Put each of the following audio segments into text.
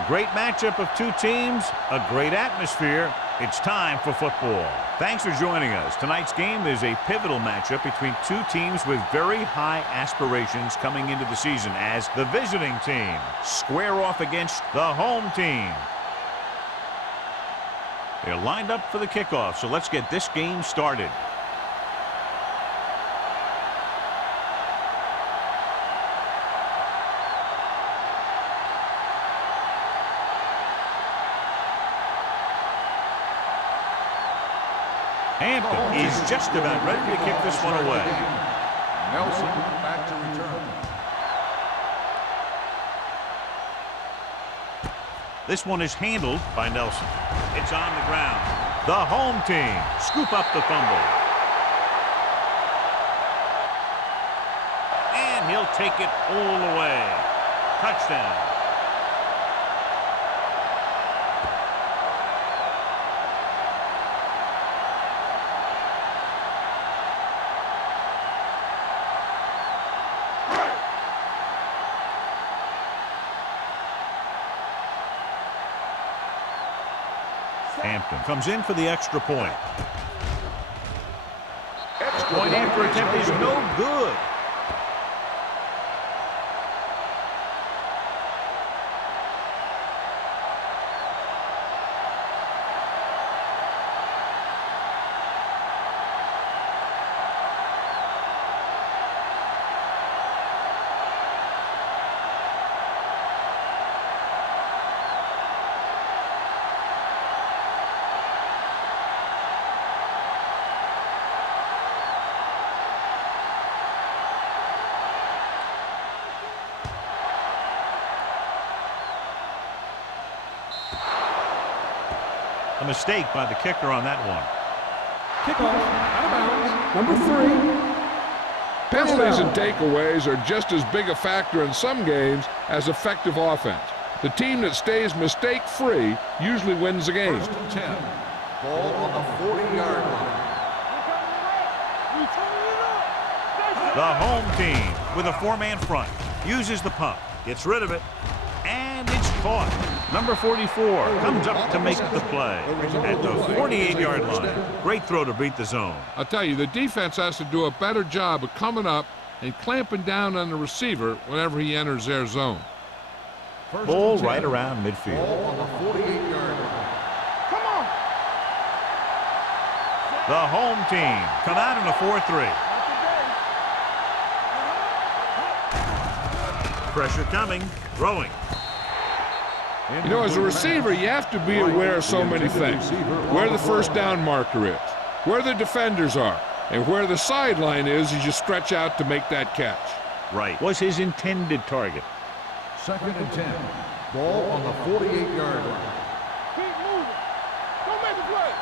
A great matchup of two teams, a great atmosphere. It's time for football. Thanks for joining us. Tonight's game is a pivotal matchup between two teams with very high aspirations coming into the season as the visiting team square off against the home team. They're lined up for the kickoff, so let's get this game started. Hampton is just about ready to kick this one away. Nelson back to return. This one is handled by Nelson. It's on the ground. The home team scoop up the fumble. And he'll take it all the way. Touchdown. Hampton comes in for the extra point. Point after attempt is no good. A mistake by the kicker on that one. Kickoff, out of bounds, number 3. Penalties and takeaways are just as big a factor in some games as effective offense. The team that stays mistake-free usually wins the game. 1st and 10. Ball on the 40-yard line. The home team with a 4-man front uses the pump, gets rid of it, and it's caught. Number 44 comes up to make the play at the 48-yard line. Great throw to beat the zone. I'll tell you, the defense has to do a better job of coming up and clamping down on the receiver whenever he enters their zone. Ball right around midfield. Ball on the 48-yard line. Come on. The home team come out in a 4-3. Pressure coming, throwing. You know, as a receiver, you have to be aware of so many things. Where the first down marker is, where the defenders are, and where the sideline is as you stretch out to make that catch. Right. Was his intended target. 2nd and 10. Ball on the 48-yard line. Keep moving. Don't make the play.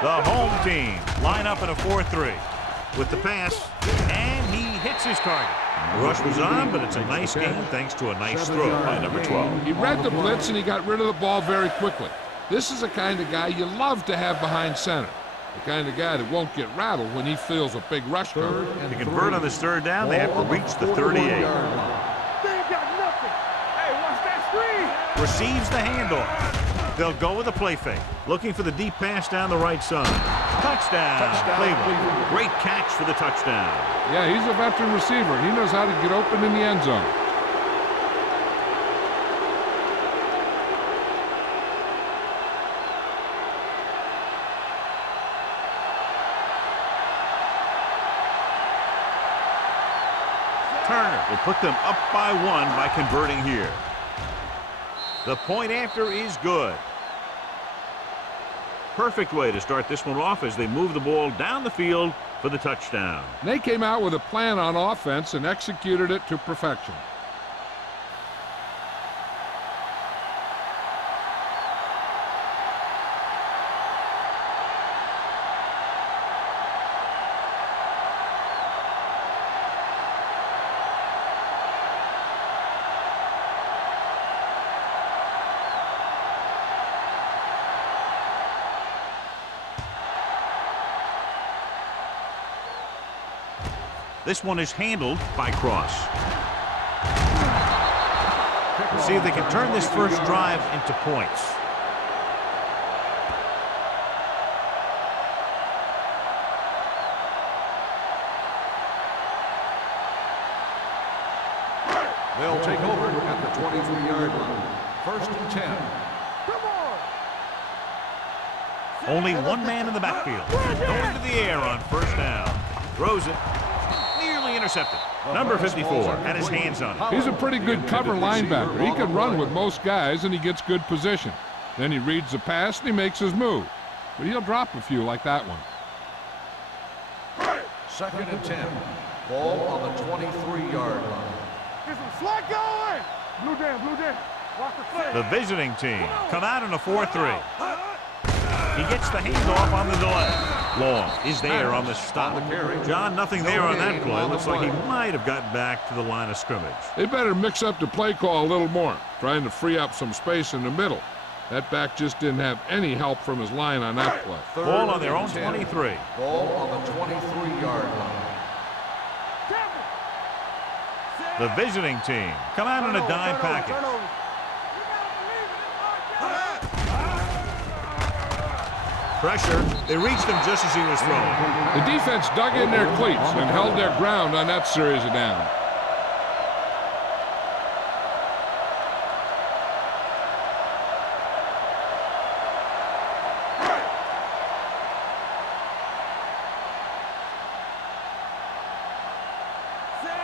The home team line up in a 4-3 with the pass, and he hits his target. The rush was on, but it's a nice game thanks to a nice throw by number 12. He read the blitz and he got rid of the ball very quickly. This is the kind of guy you love to have behind center. The kind of guy that won't get rattled when he feels a big rush coming. To convert on this 3rd down, they have to reach the 38. They ain't got nothing. Hey, watch that screen. Receives the handoff. They'll go with a play fake. Looking for the deep pass down the right side. Touchdown, Cleveland. Great catch for the touchdown. Yeah, he's a veteran receiver. He knows how to get open in the end zone. Turner will put them up by 1 by converting here. The point after is good. Perfect way to start this one off as they move the ball down the field for the touchdown. They came out with a plan on offense and executed it to perfection. This one is handled by Cross. Let's see if they can turn this first drive into points. They'll take over at the 23-yard line. 1st and 10. Come on. Only one man in the backfield. Going to the air on first down. Throws it. Nearly intercepted. Number 54 had his hands on it. He's a pretty good cover linebacker. He can run with most guys, and he gets good position. Then he reads the pass, and he makes his move. But he'll drop a few like that one. 2nd and 10. Ball on the 23-yard line. Get some slack going. Blue down, blue down. Watch the play. The visiting team come out in a 4-3. He gets the handoff on the delay. Long is there on the stop. John, nothing there on that play. Looks like he might have gotten back to the line of scrimmage. They better mix up the play call a little more, trying to free up some space in the middle. That back just didn't have any help from his line on that play. Ball on their own 23. Ball on the 23-yard line. The visiting team come out in a dime package. Pressure. They reached him just as he was throwing. The defense dug in their cleats and held their ground on that series of downs.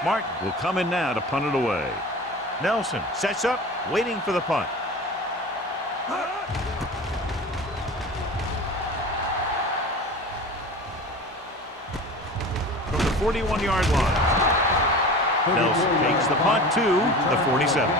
Martin will come in now to punt it away. Nelson sets up, waiting for the punt. From the 41-yard line. Nelson takes the punt to the 47.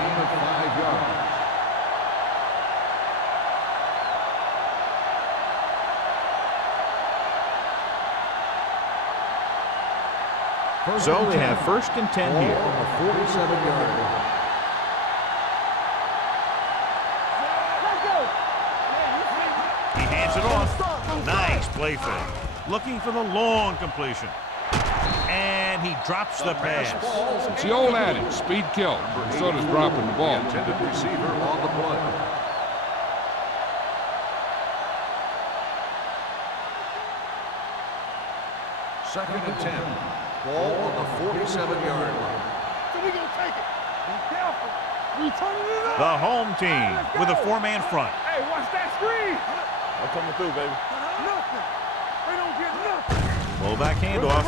So they have 1st and 10 here. On the 47-yard line. He hands it off. Nice play fake. Looking for the long completion. And he drops the pass. It's the old adage, speed kills. So does dropping the ball. Intended receiver on the play. Second and 10. Ball on the 47-yard line. So we gonna take it. Be careful. We turning it up. The home team with a 4-man front. Hey, watch that screen. I'm coming through, baby. Nothing. They don't get nothing. Fullback handoff.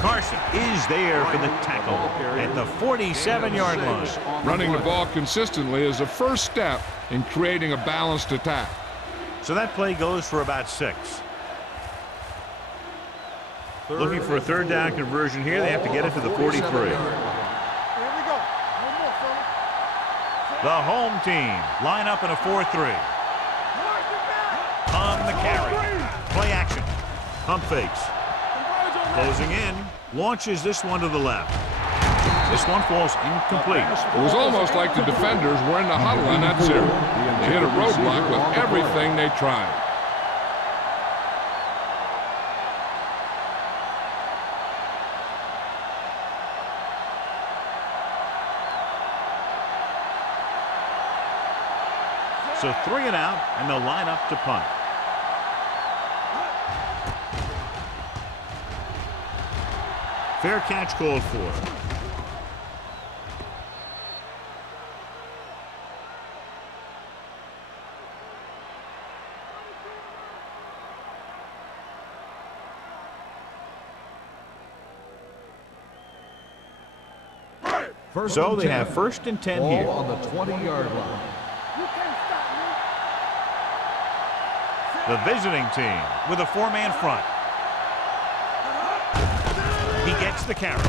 Carson is there for the tackle at the 47-yard line. Running the ball consistently is the first step in creating a balanced attack. So that play goes for about 6. Looking for a 3rd down conversion here. They have to get it to the 43. Here we go. No more, fella. The home team line up in a 4-3. On the carry. Play action. Pump fakes. Closing in. Launches this one to the left. This one falls incomplete. It was almost like the defenders were in the huddle on that series. They hit a roadblock with everything they tried. So 3 and out, and they'll line up to punt. Fair catch called for. So they have 1st and 10 Ball here. on the 20-yard line. You can't stop me. The visiting team with a 4-man front. He gets the carry.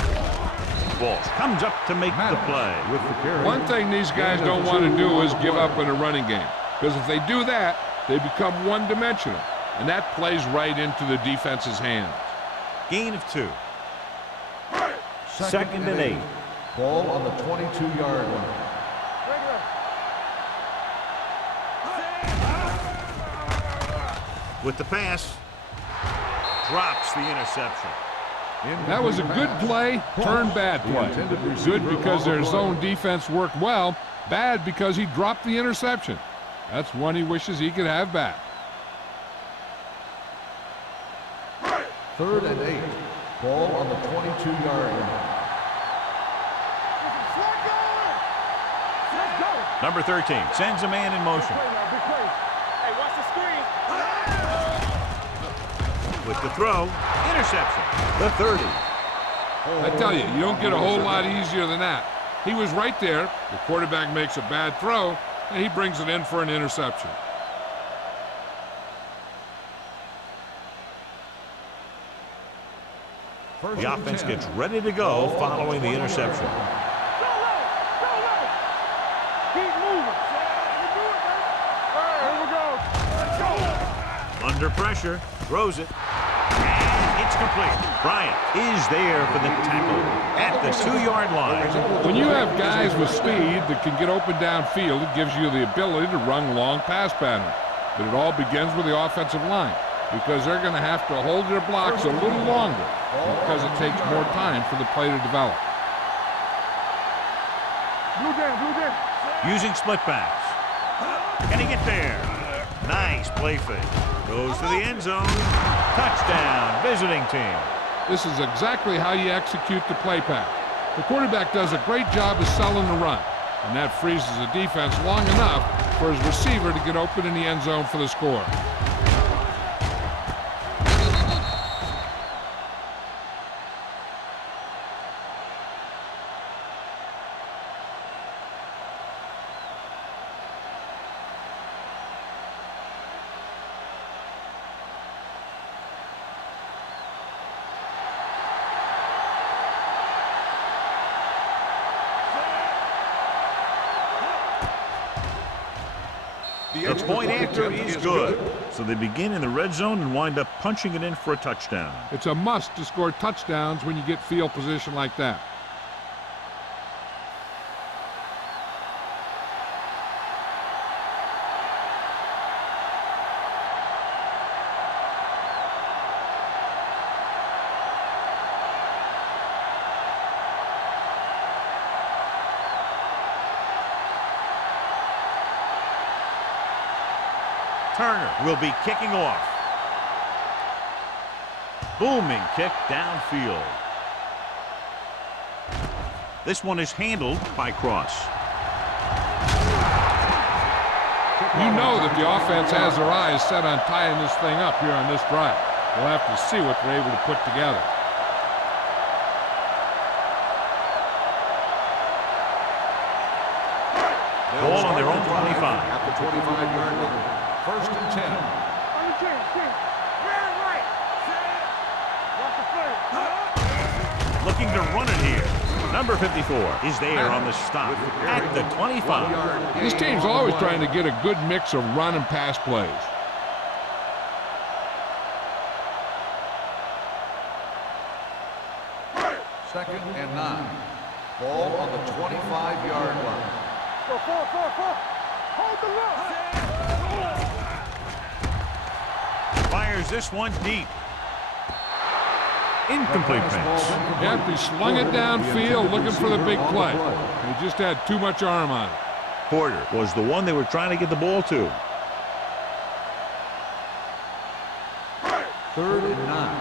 Walsh comes up to make the play. With the carry. One thing these guys don't want to do is give up in a running game, because if they do that, they become one-dimensional, and that plays right into the defense's hands. Gain of 2. 2nd and 8. Ball on the 22-yard line. With the pass, drops the interception. That was a good play, turned bad play. Good because their zone defense worked well. Bad because he dropped the interception. That's one he wishes he could have back. 3rd and 8. Ball on the 22-yard line. Number 13 sends a man in motion. Hey, watch the screen. With the throw, interception. The 30. I tell you, you don't get a whole lot easier than that. He was right there. The quarterback makes a bad throw, and he brings it in for an interception. The offense gets ready to go following the interception. Under pressure, throws it, and it's complete. Bryant is there for the tackle at the 2-yard line. When you have guys with speed that can get open downfield, it gives you the ability to run long pass patterns. But it all begins with the offensive line, because they're going to have to hold their blocks a little longer because it takes more time for the play to develop. Blue down. Using split backs. Can he get there? Nice play fake. Goes to the end zone. Touchdown, visiting team. This is exactly how you execute the play pass. The quarterback does a great job of selling the run, and that freezes the defense long enough for his receiver to get open in the end zone for the score. The point after is good. So they begin in the red zone and wind up punching it in for a touchdown. It's a must to score touchdowns when you get field position like that. Turner will be kicking off. Booming kick downfield. This one is handled by Cross. You know that the offense has their eyes set on tying this thing up here on this drive. We'll have to see what they're able to put together. Ball on their own 25. At the 25-yard line. 1st and 10. Looking to run it here. Number 54 is there on the stop at the 25. This team's always trying to get a good mix of run and pass plays. Second and 9. Ball on the 25-yard line. Hold the look. Fires this one deep. Incomplete pass. Yep, he slung it downfield looking for the big play. He just had too much arm on it. Porter was the one they were trying to get the ball to. 3rd and 9.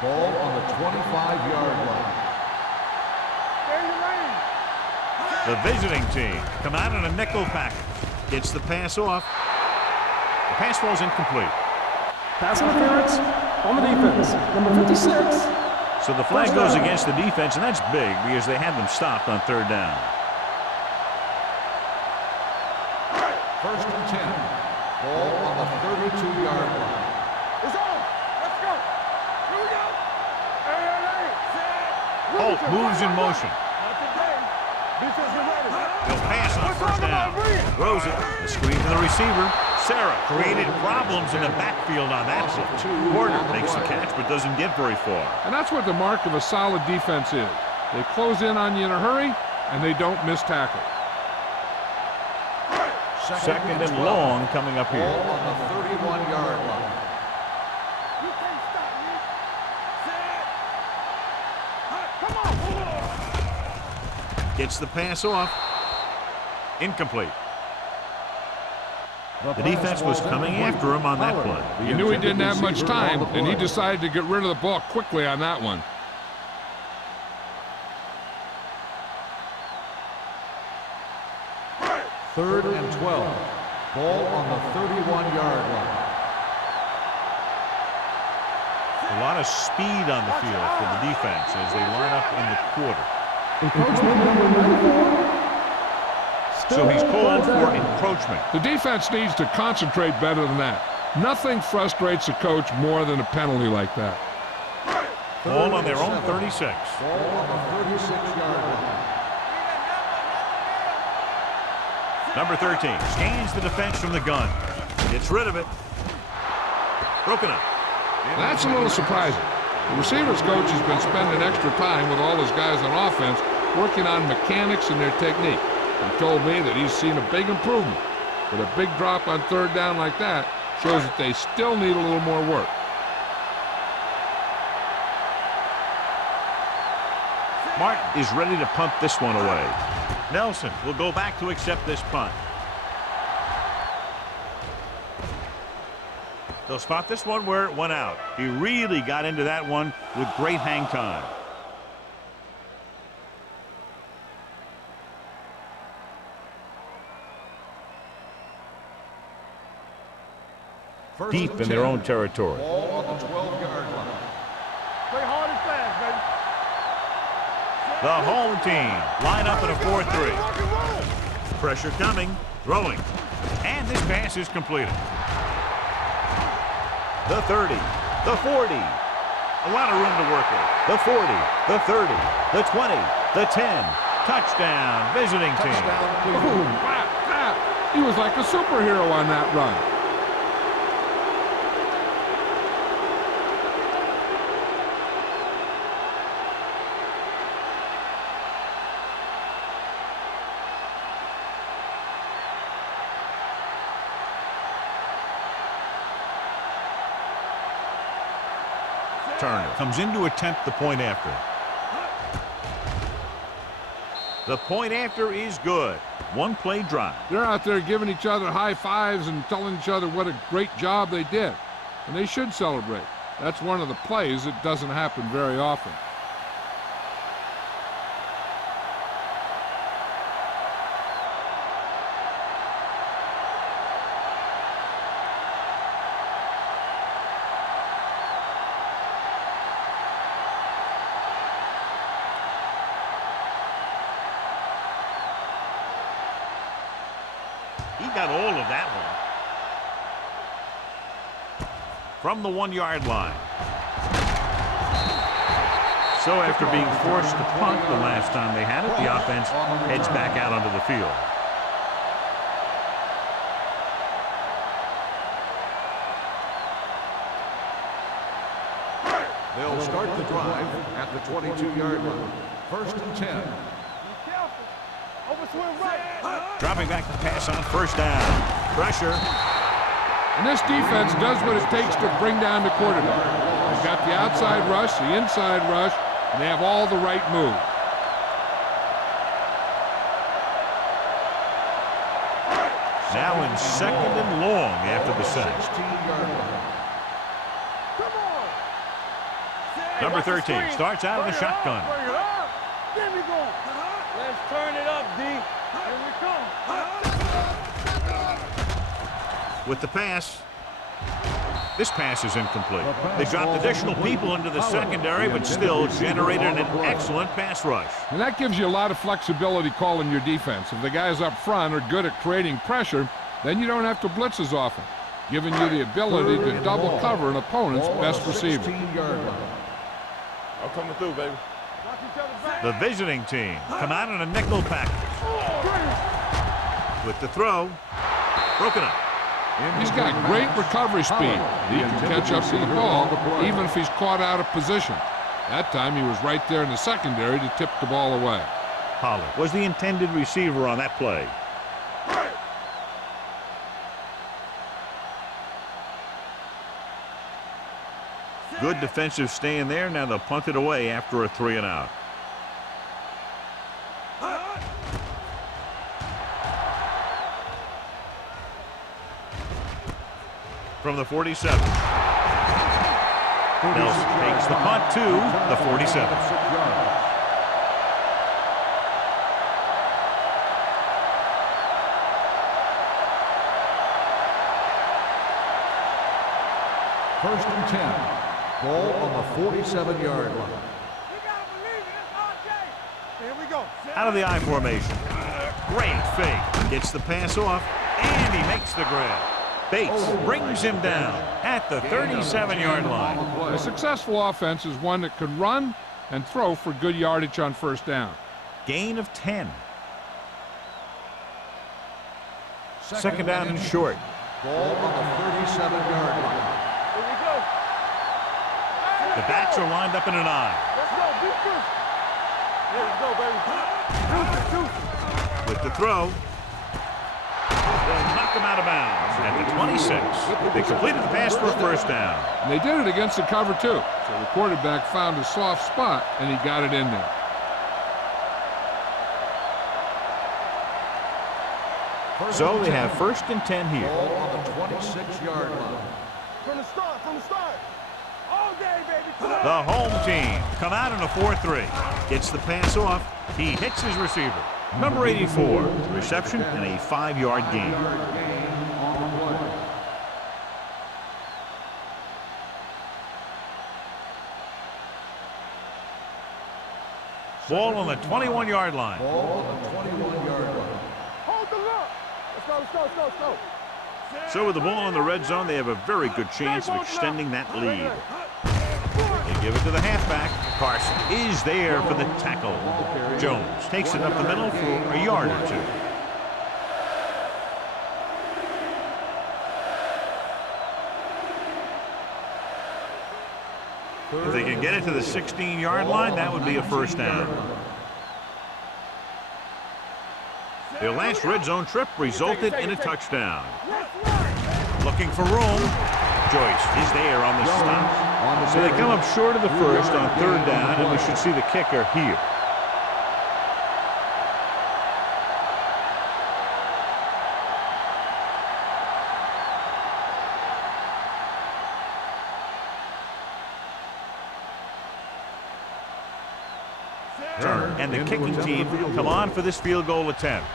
Ball on the 25-yard line. The visiting team come out in a nickel package. Gets the pass off. The pass falls incomplete. Pass interference on the defense. Number 56. So the flag goes against the defense, and that's big because they had them stopped on 3rd down. 1st and 10. Ball on the 32-yard line. It's on. Let's go. Here we go. Hey. Holt moves in motion. Not today. Defense is ready. He'll pass on 1st down. Throws it. The screen to the receiver. Sarah created problems in the backfield on that one. Porter makes the catch but doesn't get very far. And that's what the mark of a solid defense is. They close in on you in a hurry, and they don't miss tackle. Second and long coming up here. Ball on the 31-yard line. You can't stop me. Set. Come on. Gets the pass off. Incomplete. The defense was coming after him on that play. He knew he didn't have much time, and he decided to get rid of the ball quickly on that one. Third and 12. Ball on the 31-yard line. A lot of speed on the field for the defense as they line up in the quarter. Encroachment number 94. So he's called for encroachment. The defense needs to concentrate better than that. Nothing frustrates a coach more than a penalty like that. Ball on their own 36. Ball on the 36-yard line. Number 13 scans the defense from the gun. Gets rid of it. Broken up. That's a little surprising. The receivers coach has been spending extra time with all his guys on offense working on mechanics and their technique. He told me that he's seen a big improvement. But a big drop on third down like that shows that they still need a little more work. Martin is ready to punt this one away. Nelson will go back to accept this punt. They'll spot this one where it went out. He really got into that one with great hang time. Deep in their own territory. Ball on the 12-yard line. Play hard and fast, baby. The home team line up in a 4-3. Pressure coming, throwing, and this pass is completed. The 30, the 40, a lot of room to work with. The 40, the 30, the 20, the 10, touchdown, visiting team. Boom, bap, bap. He was like a superhero on that run. Turner comes in to attempt the point after. The point after is good. One play drive. They're out there giving each other high fives and telling each other what a great job they did. And they should celebrate. That's one of the plays that doesn't happen very often. He got all of that one. From the 1-yard line. So after being forced to punt the last time they had it, the offense heads back out onto the field. They'll start the drive at the 22-yard line. First and 10. Overswing right. Dropping back to pass on first down. Pressure. And this defense does what it takes to bring down the quarterback. They've got the outside rush, the inside rush, and they have all the right moves. Now in second and long after the sack. 16-yard line. Come on. Number 13 starts out in the shotgun. Bring it up. There we go. Let's turn it up, D. Here we come. With the pass. This pass is incomplete. They dropped additional people into the secondary, but still generated an excellent pass rush. And that gives you a lot of flexibility calling your defense. If the guys up front are good at creating pressure, then you don't have to blitz as often, giving you the ability to double cover an opponent's best receiver. 16-yard line. I'm coming through, baby. The visiting team come out in a nickel package. With the throw, broken up. He's got great recovery speed. He can catch up to the ball even if he's caught out of position. That time he was right there in the secondary to tip the ball away. Pollard was the intended receiver on that play. Good defensive stay in there. Now they'll punt it away after a 3-and-out. from the 47. Nelson takes the punt to the 47. First and 10. Ball on the 47-yard line. Out of the I formation. Great fake. Gets the pass off, and he makes the grab. Bates brings him down at the 37-yard line. A successful offense is one that can run and throw for good yardage on first down. Gain of 10. Second down and short. Ball on the 37-yard line. The backs are lined up in an I. Let's go, baby. With the throw. They'll knock him out of bounds at the 26. They completed the pass for a first down. And they did it against the cover, too. So the quarterback found a soft spot, and he got it in there. So they have first and 10 here. Ball on the 26-yard line. From the start. All day, baby. The home team come out in a 4-3. Gets the pass off. He hits his receiver. Number 84, reception and a 5-yard gain. Ball on the 21-yard line. Ball on the 21-yard line. Hold the look. Let's go. So with the ball in the red zone, they have a very good chance of extending that lead. They give it to the halfback. Carson is there for the tackle. Jones takes it up the middle for a yard or two. If they can get it to the 16-yard line, that would be a first down. Their last red zone trip resulted in a touchdown. Looking for room. Joyce is there on the stop. So they come up short of the first on third down, and we should see the kicker here. Turner and the kicking team come on for this field goal attempt.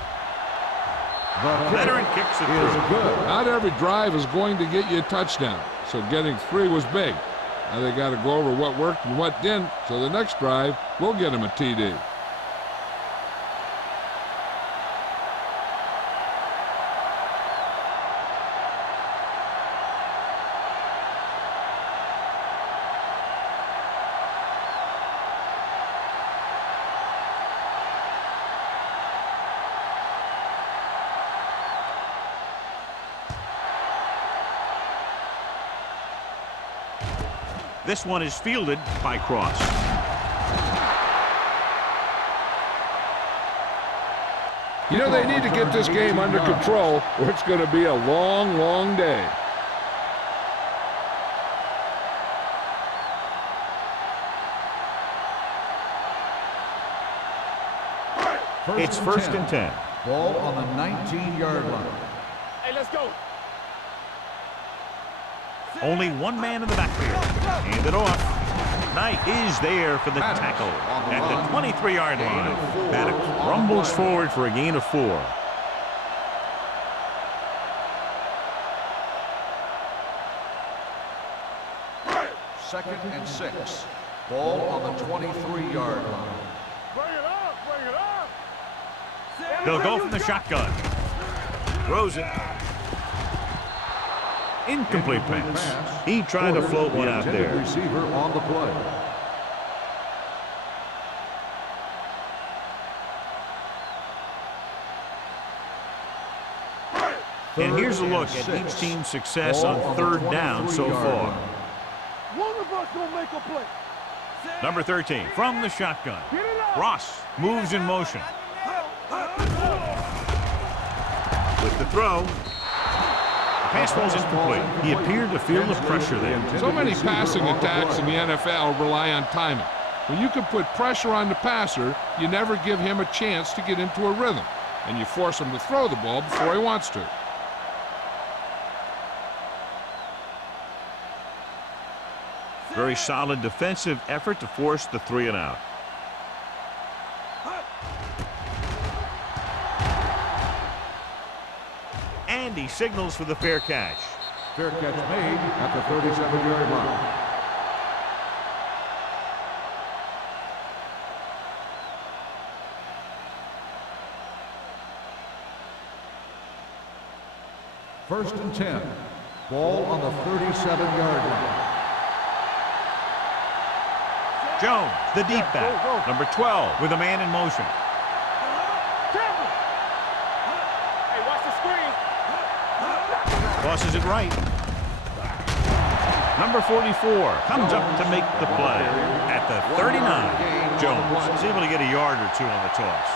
Veteran kicks it through. Not every drive is going to get you a touchdown, so getting 3 was big. Now they got to go over what worked and what didn't, so the next drive will get them a TD. This one is fielded by Cross. You know, they need to get this game under control, or it's going to be a long, long day. It's first and 10. Ball on the 19-yard line. Hey, let's go. Only one man in the backfield. Hand it off. Knight is there for the tackle at the 23-yard line. Maddox rumbles forward for a gain of 4. Second and 6. Ball on the 23-yard line. Bring it up. They'll go from the shotgun. Throws it. Incomplete pass. He tried to float one out there. Receiver on the play. And here's a look at each team's success on third down so far. One of us will make a play. Number 13 from the shotgun. Ross moves in motion. With the throw. Pass falls incomplete. He appeared to feel the pressure there. So many passing attacks in the NFL rely on timing. When you can put pressure on the passer, you never give him a chance to get into a rhythm, and you force him to throw the ball before he wants to. Very solid defensive effort to force the 3 and out. And he signals for the fair catch. Fair catch made at the 37-yard line. First and 10. Ball on the 37-yard line. Jones, the deep back, number 12, with a man in motion. Hey, watch the screen. Tosses it right. Number 44 comes up to make the play at the 39. Jones is able to get a yard or two on the toss.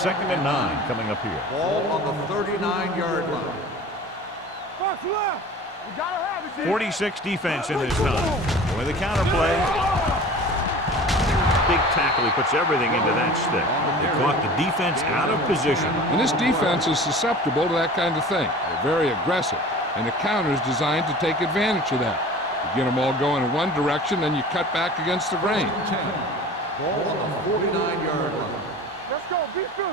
Second and 9 coming up here. Ball on the 39-yard line. Watch left. You gotta have it. 46 defense in this time. With the counter play. Big tackle. He puts everything into that stick. They caught the defense out of position. And this defense is susceptible to that kind of thing. They're very aggressive, and the counter is designed to take advantage of that. You get them all going in one direction, then you cut back against the grain. Ball on the 49-yard line. Let's go. Be physical.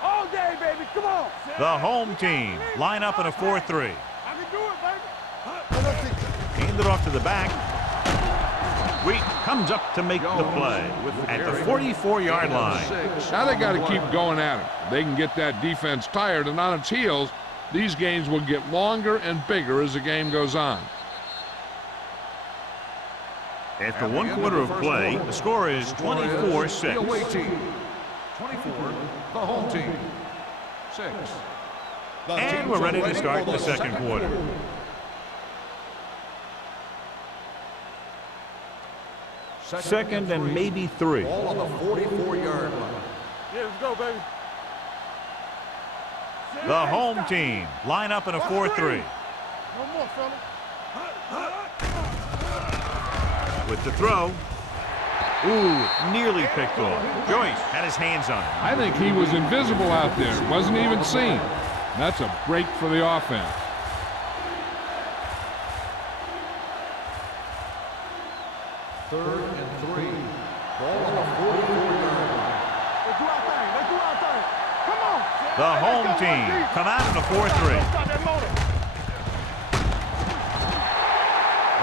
All day, baby. Come on. The home team line up in a 4-3. I can do it, baby. Hand it off to the back. Wheat comes up to make the play at the 44-yard line. Now they got to keep going at it. They can get that defense tired and on its heels. These games will get longer and bigger as the game goes on. After 1 quarter of play, the score is 24-6. The away team. 24, the home team. 6. And we're ready to start the second quarter. Second and maybe 3. Ball on the 44-yard line. Yeah, let's go, baby. The home team line up in a 4-3. No more, fella. With the throw. Ooh, nearly picked off. Joyce had his hands on it. I think he was invisible out there. Wasn't even seen. That's a break for the offense. Third and 3. Ball on the 44-yard line. They do our thing. They do our thing. Come on. The home team come out in a 4-3. Stop that motor.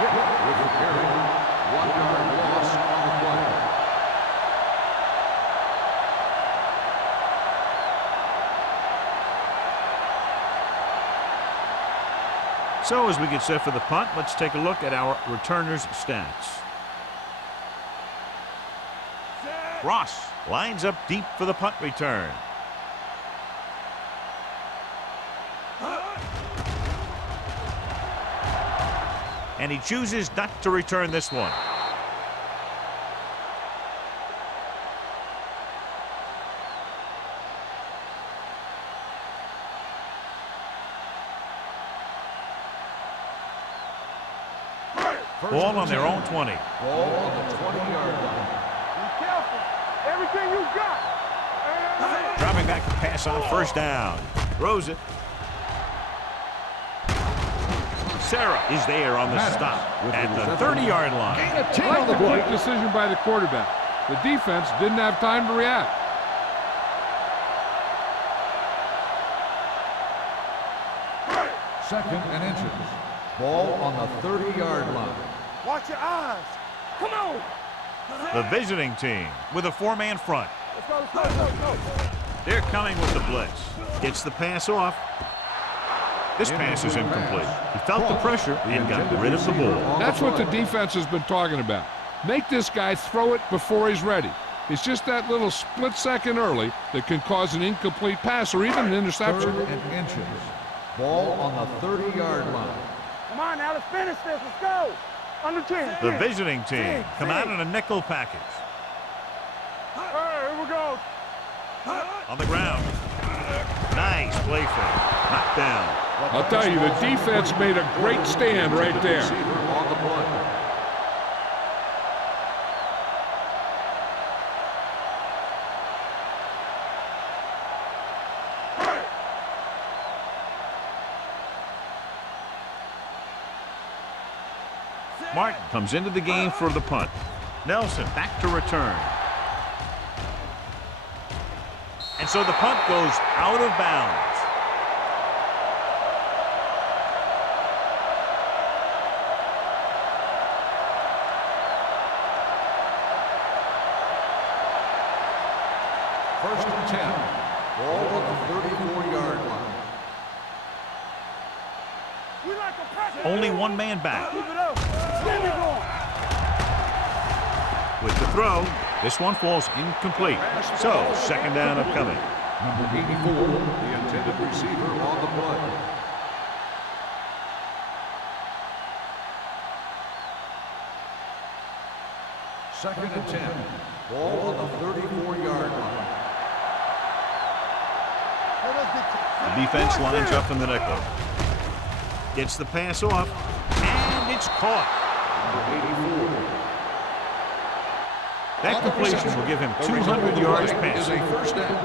With the carry. 1-yard loss on the play. So as we get set for the punt, let's take a look at our returners' stats. Ross lines up deep for the punt return. And he chooses not to return this one. Ball on their own 20. Ball on the 20-yard line. Be careful. Everything you got. Dropping back to pass on first down. Throws it. Sarah is there on the stop at the 30-yard line. I like the quick decision by the quarterback. The defense didn't have time to react. Second and inches. Ball on the 30-yard line. Watch your eyes. Come on. The visiting team with a 4-man front. Let's go, let's go, let's go, let's go. They're coming with the blitz. Gets the pass off. This pass is incomplete. He felt the pressure and got rid of the ball. That's what the defense has been talking about. Make this guy throw it before he's ready. It's just that little split second early that can cause an incomplete pass or even an interception. Third and inches. Ball on the 30-yard line. Come on now, let's finish this. Let's go. Under 10. The visiting team come out in a nickel package. Here we go. On the ground. Nice play fake. Knocked down. I'll tell you, the defense made a great stand right there. Receiver on the play. Martin comes into the game for the punt. Nelson back to return. And so the punt goes out of bounds. First and 10. Ball on the 34-yard line. Only one man back. Keep it up. Let me go. With the throw, this one falls incomplete. So, second down upcoming. Number 84, the intended receiver on the play. Second and 10. Ball on the 34-yard line. The defense lines up in the nickel. Gets the pass off, and it's caught. Number 84. That completion will give him 200 yards Is passing. a first down.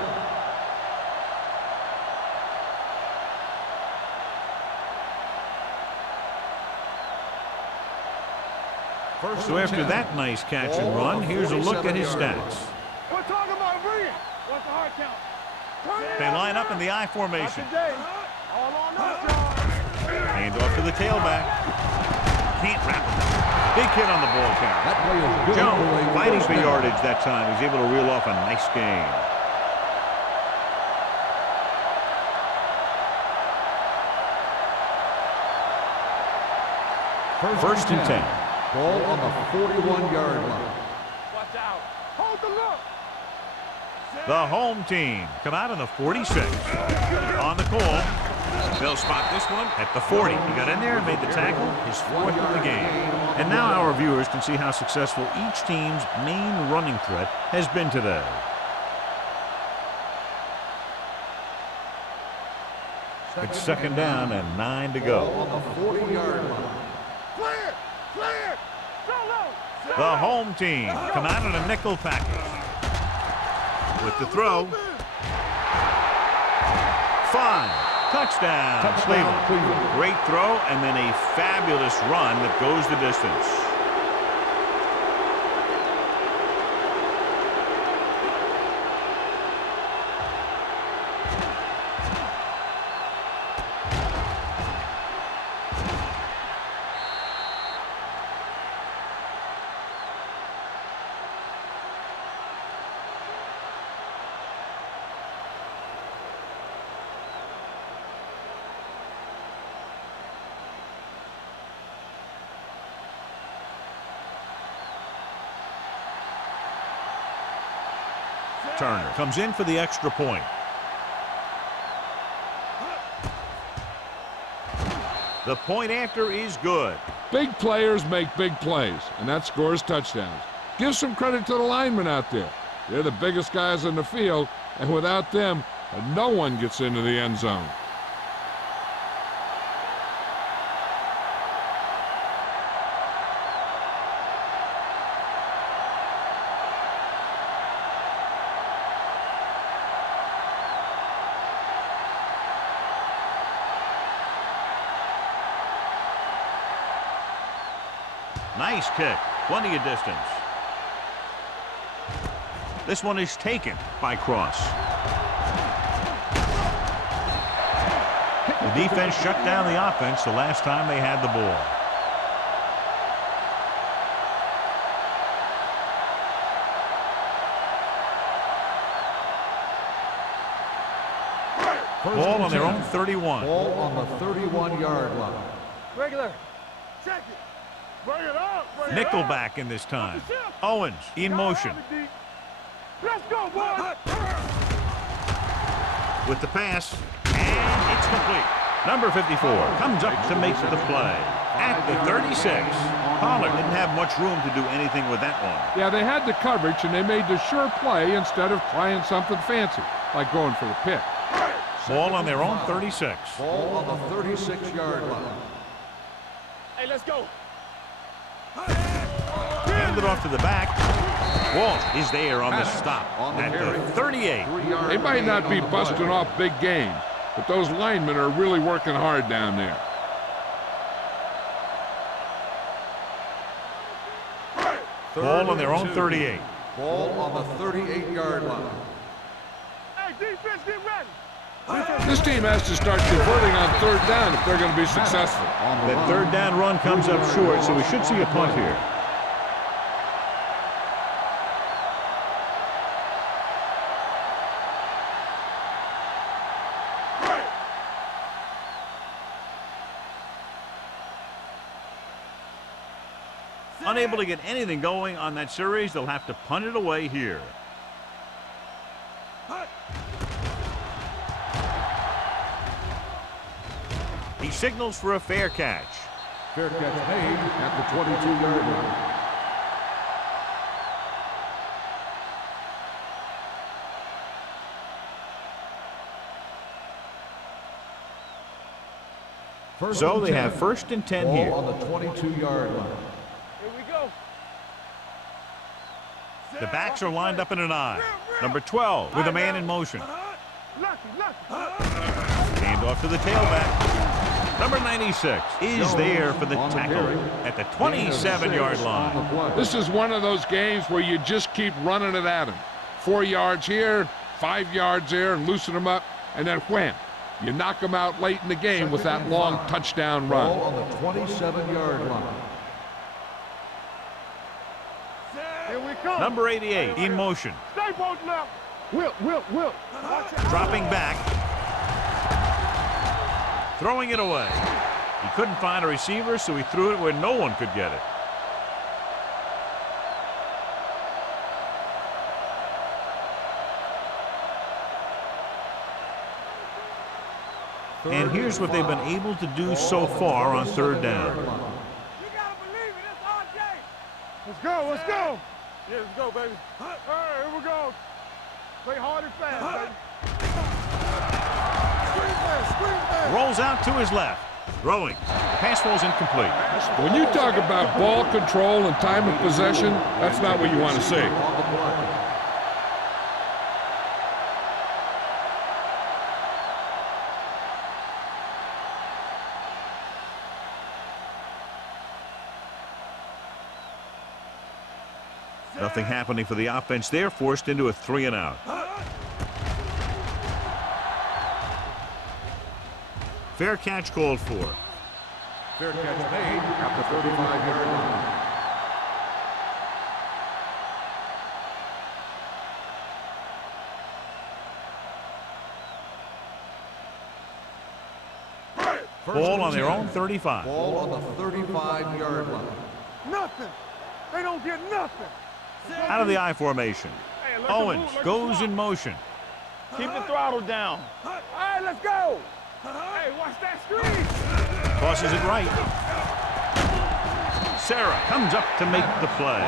So after that nice catch and run, here's a look at his stats. We're talking about bringing. What's the hard count? They line up in the I formation. Today. All on us, y'all. Hand off to the tailback. Can't wrap him. Big hit on the ball carrier. That play is good. Jones fighting for yardage that time. He's able to reel off a nice gain. First and 10. Ball on the 41-yard line. Watch out. Hold the look. The home team come out on the 46. On the call. They'll spot this one at the 40. He got in there and made the tackle, his fourth of the game. And now our viewers can see how successful each team's main running threat has been today. It's second down and 9 to go. On the 40-yard line. Clear. Clear. Solo. The home team come out in a nickel package. With the throw. 5. Touchdown, Cleveland. Great throw and then a fabulous run that goes the distance. Turner comes in for the extra point. The point after is good. Big players make big plays, and that scores touchdowns. Give some credit to the linemen out there. They're the biggest guys in the field, and without them, no one gets into the end zone. Nice kick. Plenty of distance. This one is taken by Cross. The defense shut down the offense the last time they had the ball. Ball on their own 31. Ball on the 31-yard line. Regular. Check it. Bring it up. Bring it Nickelback up. in this time. Owens in motion. Let's go, boys. With the pass, and it's complete. Number 54 comes up to make the play. At the 36, Pollard didn't have much room to do anything with that one. Yeah, they had the coverage, and they made the sure play instead of trying something fancy, like going for the pick. Ball on their own 36. Ball on the 36-yard line. Hey, let's go. Handed off to the back. Walsh is there on the stop at the 38. They might not be busting off big games, but those linemen are really working hard down there. Ball on their own 38. Ball on the 38-yard line. Hey, defense, get ready. This team has to start converting on third down if they're going to be successful. That third down run comes up short, so we should see a punt here. Unable to get anything going on that series, they'll have to punt it away here. He signals for a fair catch. Fair catch made at the 22-yard line. So they have 1st and 10 here. Ball on the 22-yard line. Here we go. The backs are lined up in an I. Number 12 with a man in motion. Lucky. Hand off to the tailback. Number 96 is there for the tackle at the 27-yard line. This is one of those games where you just keep running it at them. 4 yards here, 5 yards there, and loosen them up, and then wham. You knock them out late in the game with that long touchdown run. Ball on the 27-yard line. Here we come. Number 88 in motion. Stay posted up. Will. Dropping back. Throwing it away. He couldn't find a receiver, so he threw it where no one could get it. And here's what they've been able to do so far on third down. You gotta believe it. It's RJ. Let's go. Yeah, let's go, baby. All right, here we go. Play hard and fast, baby. Screen fast. Rolls out to his left. Throwing. Pass falls incomplete. When you talk about ball control and time of possession, that's not what you want to see. On the play. Nothing happening for the offense there, forced into a 3 and out. Fair catch called for. Fair catch made at the 35-yard line. Ball on their own 35. Ball on the 35-yard line. Nothing. They don't get nothing. Out of the I formation. Hey, let Owens the goes in motion. Keep the throttle down. All right, let's go. Hey, watch that screen. Tosses it right. Sarah comes up to make the play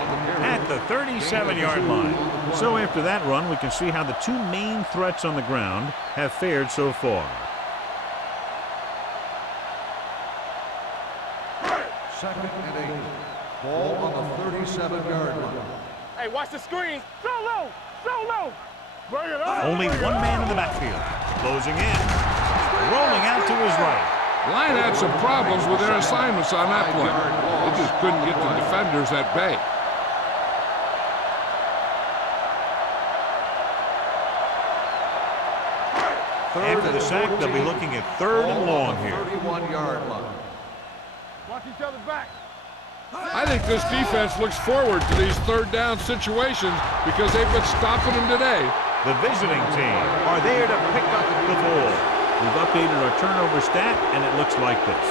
at the 37-yard line. So after that run, we can see how the two main threats on the ground have fared so far. Second and 8. Ball on the 37-yard line. Hey, watch the screen. So low. Bring it up. Only one man in the backfield. Closing in. Rolling out to his right. Line had some problems with their assignments on that play. They just couldn't get the defenders at bay. After the sack, they'll be looking at 3rd and long here. 31-yard line. Watch each other back. I think this defense looks forward to these third down situations because they've been stopping them today. The visiting team are there to pick up the ball. We've updated our turnover stat, and it looks like this.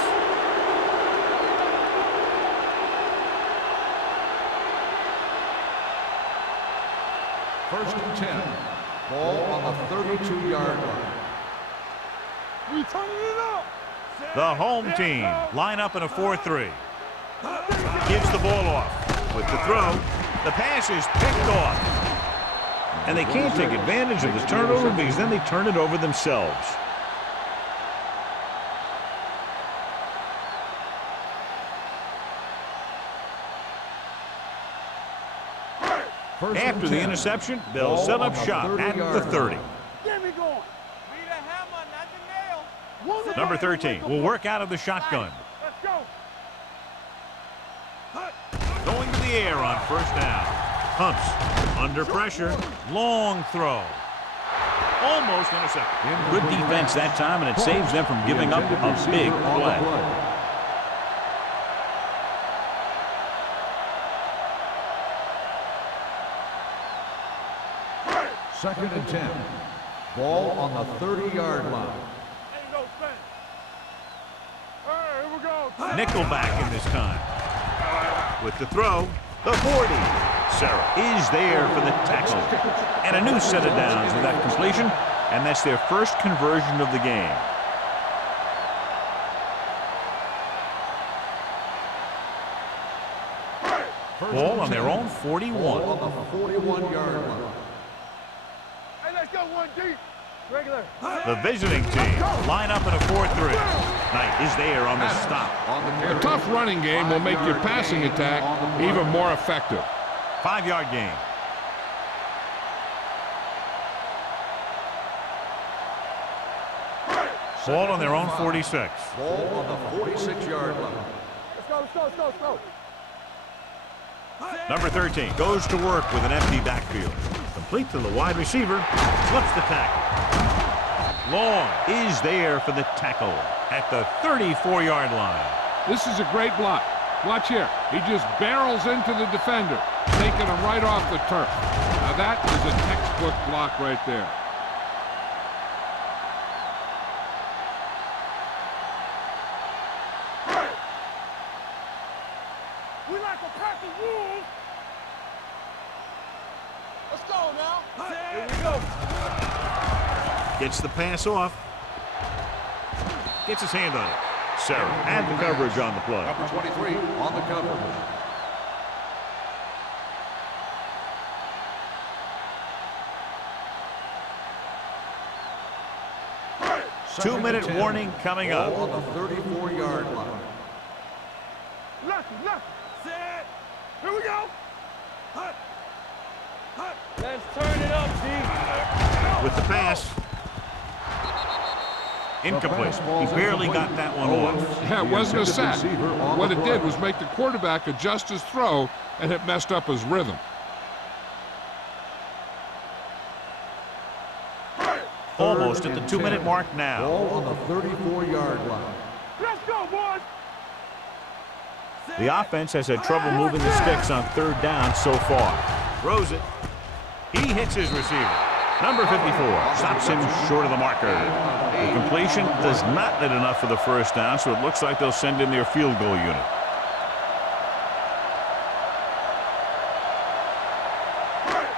First and 10. Ball on the 32-yard line. We turning it up. The home team line up in a 4-3. Gives the ball off. With the throw, the pass is picked off. And they can't take advantage of the turnover because then they turn it over themselves. After the interception, they'll set up shop at the 30. Get me going. Be the hammer, not the nail. Number 13 will work out of the shotgun. Let's go. Going to the the air on first down. Pumps. Under pressure. Long throw. Almost intercepted. Good defense that time, and it saves them from giving up a big play. Second and 10. Ball on the 30-yard line. Ain't no sense. Hey, here we go. Nickelback in this time. With the throw, the 40. Sarah is there for the tackle. And a new set of downs with that completion, and that's their first conversion of the game. Ball on their own 41. Ball on the 41-yard line. Hey, let's go one deep. Regular. The visiting team line up in a 4-3. Knight is there on the stop. A tough running game will make your passing attack even more effective. 5-yard gain. Ball on their own 46. Ball on the 46-yard line. Let's go, let's go, let's go, let's go. Number 13 goes to work with an empty backfield. Complete to the wide receiver. Flips the tackle. Long is there for the tackle at the 34-yard line. This is a great block. Watch here. He just barrels into the defender, taking him right off the turf. Now that is a textbook block right there. We like a pack of wolves. Let's go now. Here we go. Gets the pass off. Gets his hand on it. Sarah and the coverage on the play. Number 23 on the coverage. Two-minute warning coming up. Ball on the 34-yard line. Lefty, lefty. Set. Here we go. Hut. Hut. Let's turn it up, D. With the pass. Incomplete. He barely got that one off. Yeah, it wasn't a sack. What it did was make the quarterback adjust his throw, and it messed up his rhythm. Almost at the 2-minute mark now. Ball on the 34-yard line. Let's go, boys. The offense has had trouble moving the sticks on third down so far. Throws it. He hits his receiver. Number 54 stops him short of the marker. The completion does not net enough for the first down, so it looks like they'll send in their field goal unit.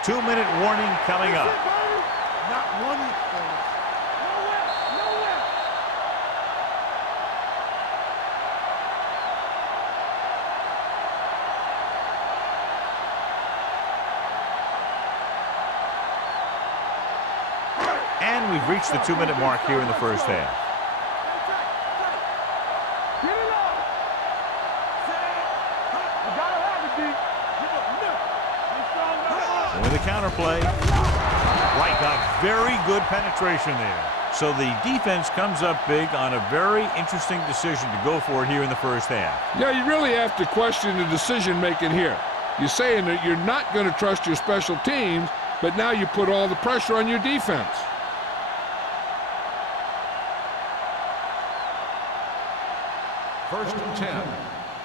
Two-minute warning coming up. Not one of these things. Nowhere, nowhere. And we've reached the 2-minute mark here in the first half. Get it up. You gotta have it, D. Give up. He's strong enough. And with a counterplay, White got very good penetration there. So the defense comes up big on a very interesting decision to go for it here in the first half. Yeah, you really have to question the decision-making here. You're saying that you're not going to trust your special teams, but now you put all the pressure on your defense. First and 10.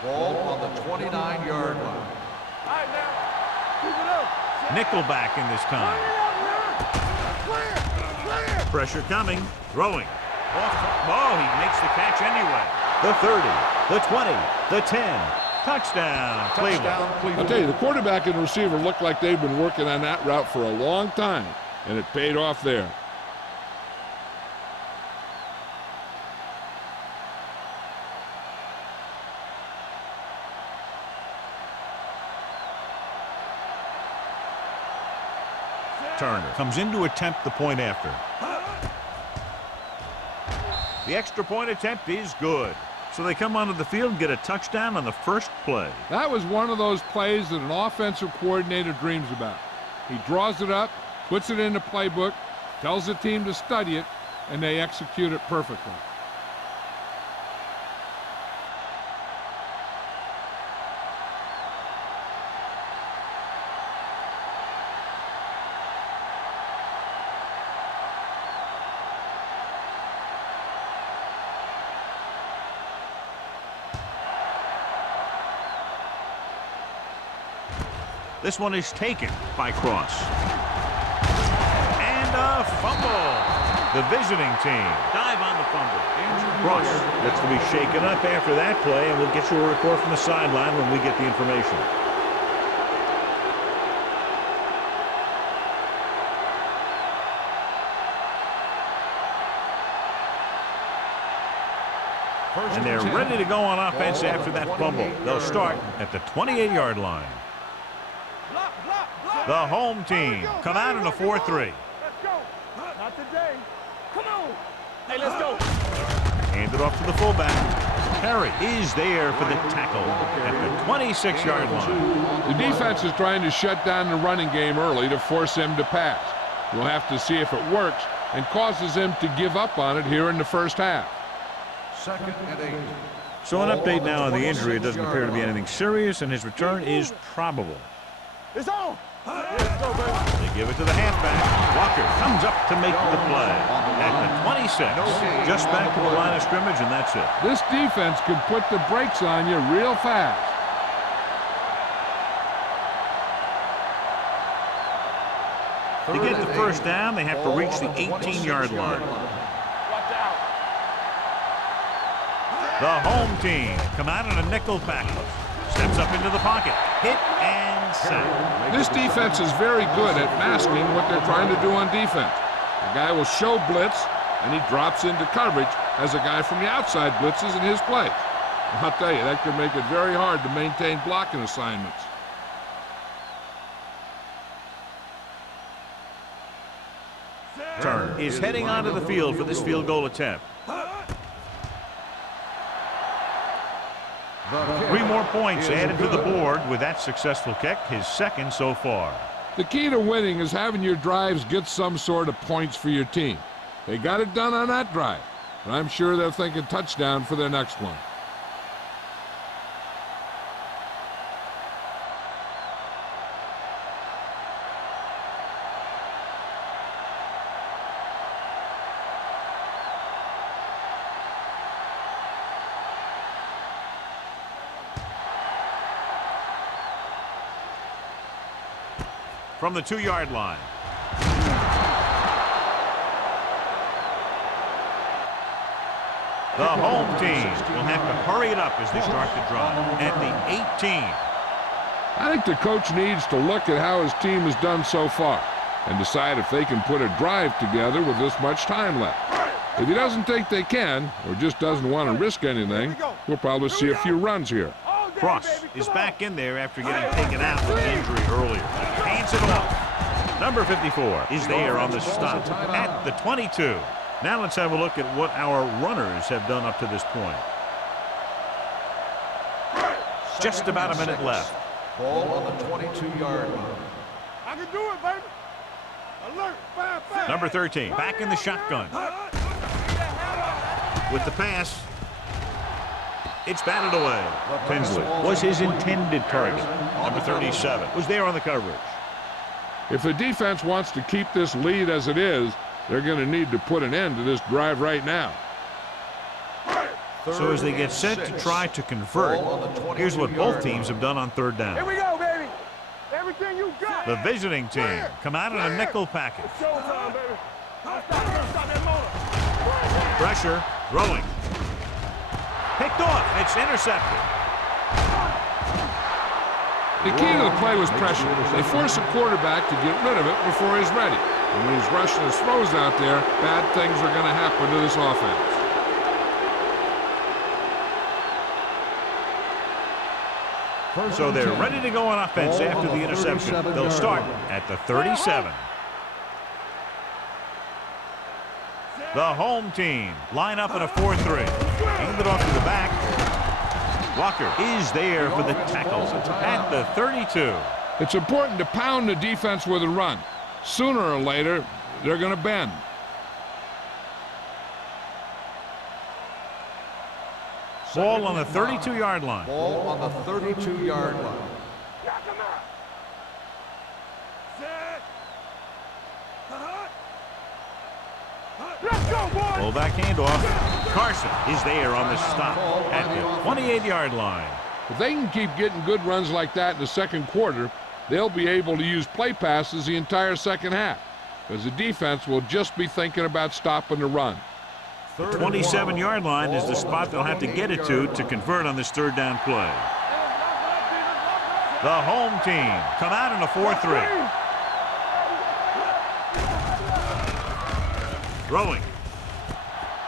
Ball on the 29-yard line. All right, now. Keep it up. Nickelback in this time. Clear, clear. Pressure coming. Throwing. Oh, he makes the catch anyway. The 30, the 20, the 10. Touchdown, Cleveland. I'll tell you, the quarterback and the receiver look like they've been working on that route for a long time, and it paid off there. Turner comes in to attempt the point after. The extra point attempt is good. So they come onto the field and get a touchdown on the first play. That was one of those plays that an offensive coordinator dreams about. He draws it up, puts it in the playbook, tells the team to study it, and they execute it perfectly. This one is taken by Cross. And a fumble. The visiting team dive on the fumble. Cross gets to be shaken up after that play, and we'll get you a report from the sideline when we get the information. And they're ready to go on offense after that fumble. They'll start at the 28-yard line. The home team come out in a 4-3. Let's go. Not today. Come on. Hey, let's go. Hand it off to the fullback. Perry is there for the tackle at the 26-yard line. The defense is trying to shut down the running game early to force him to pass. We'll have to see if it works and causes him to give up on it here in the first half. 2nd and 8. So an update now on the injury. It doesn't appear to be anything serious, and his return is probable. It's on. Let's go, baby. They give it to the halfback. Walker comes up to make the play at the 26. Just back to the line of scrimmage, and that's it. This defense could put the brakes on you real fast. To get the first down, they have to reach the 18-yard line. Watch out. The home team come out in a nickel package. Steps up into the pocket. Hit and sack. This defense is very good at masking what they're trying to do on defense. The guy will show blitz, and he drops into coverage as a guy from the outside blitzes in his place. I'll tell you, that could make it very hard to maintain blocking assignments. Turner is heading onto the field for this field goal attempt. 3 more points added to the board with that successful kick, his second so far. The key to winning is having your drives get some sort of points for your team. They got it done on that drive, but I'm sure they're thinking touchdown for their next one. From the 2-yard line. The home team will have to hurry it up as they start the drive at the 18. I think the coach needs to look at how his team has done so far and decide if they can put a drive together with this much time left. If he doesn't think they can, or just doesn't want to risk anything, we'll probably see a few runs here. Cross is back in there after getting taken out with an injury earlier. Hands it off. Number 54 is there on the stop at the 22. Now let's have a look at what our runners have done up to this point. Just about a minute left. Ball on the 22-yard line. I can do it, baby. Alert. Fire. Number 13 back in the shotgun. With the pass. It's batted away. Tinsley was his intended target. Number 37 was there on the coverage. If the defense wants to keep this lead as it is, they're going to need to put an end to this drive right now. So as they get set to try to convert, here's what both teams have done on 3rd down. Here we go, baby. Everything you got. The visiting team come out in a nickel package. Showtime, baby. Stop that motor. Pressure, throwing. Picked off. It's intercepted. The key to the play was pressure. They force a quarterback to get rid of it before he's ready. And when he's rushing his throws out there, bad things are going to happen to this offense. So they're ready to go on offense after the interception. They'll start at the 37. The home team line up in a 4-3. Hand it off to the back. Walker is there for the tackle at the 32. It's important to pound the defense with a run. Sooner or later, they're going to bend. Ball on the 32-yard line. Ball on the 32-yard line. Let's go, boy. Fullback handoff. Carson is there on the stop at the 28-yard line. If they can keep getting good runs like that in the second quarter, they'll be able to use play passes the entire second half, because the defense will just be thinking about stopping the run. The 27-yard line is the spot they'll have to get it to convert on this third down play. The home team come out in a 4-3. Throwing.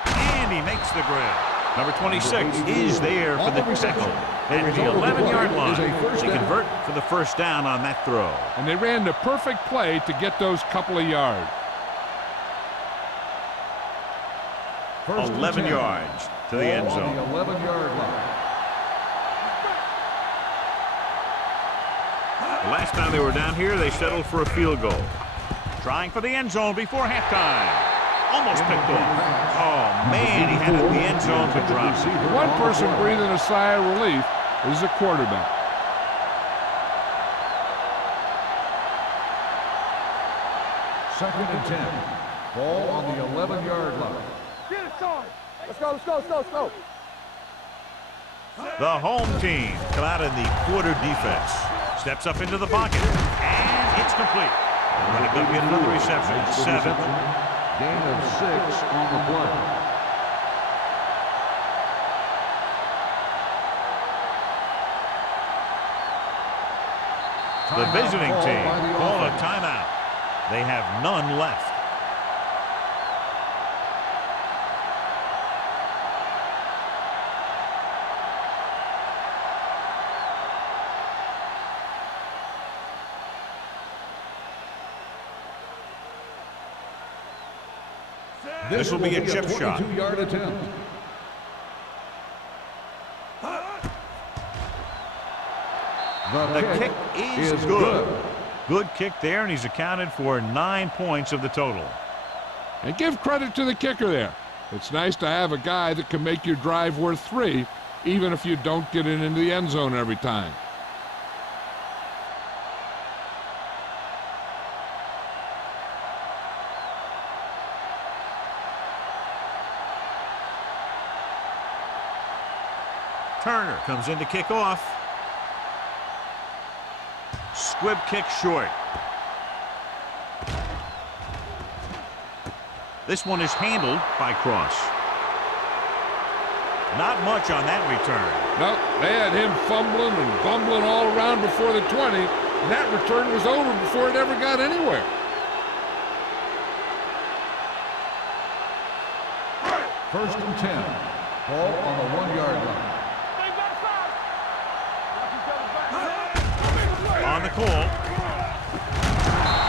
And he makes the grab. Number 26 is there for the tackle at the 11-yard line. They convert for the first down on that throw. And they ran the perfect play to get those couple of yards. 11 yards to the end zone. The 11-yard line. The last time they were down here, they settled for a field goal. Trying for the end zone before halftime. Almost picked off. Oh, man, he had it in the end zone but dropped. The one person breathing a sigh of relief is the quarterback. Second and 10. Ball on the 11-yard line. Get it, son. Let's go, let's go, let's go, let's go. The home team come out in the quarter defense. Steps up into the pocket. And it's complete. They're going to go get another reception. It's 7. Gain of 6 on the play. The visiting team call a timeout. They have none left. This will be a chip shot. 22-yard attempt. The kick is good. Good kick there, and he's accounted for 9 points of the total. And give credit to the kicker there. It's nice to have a guy that can make your drive worth 3, even if you don't get it into the end zone every time. Turner comes in to kick off. Squib kick short. This one is handled by Cross. Not much on that return. No, they had him fumbling and bumbling all around before the 20, and that return was over before it ever got anywhere. First and 10. Ball on the 1-yard line. On the call.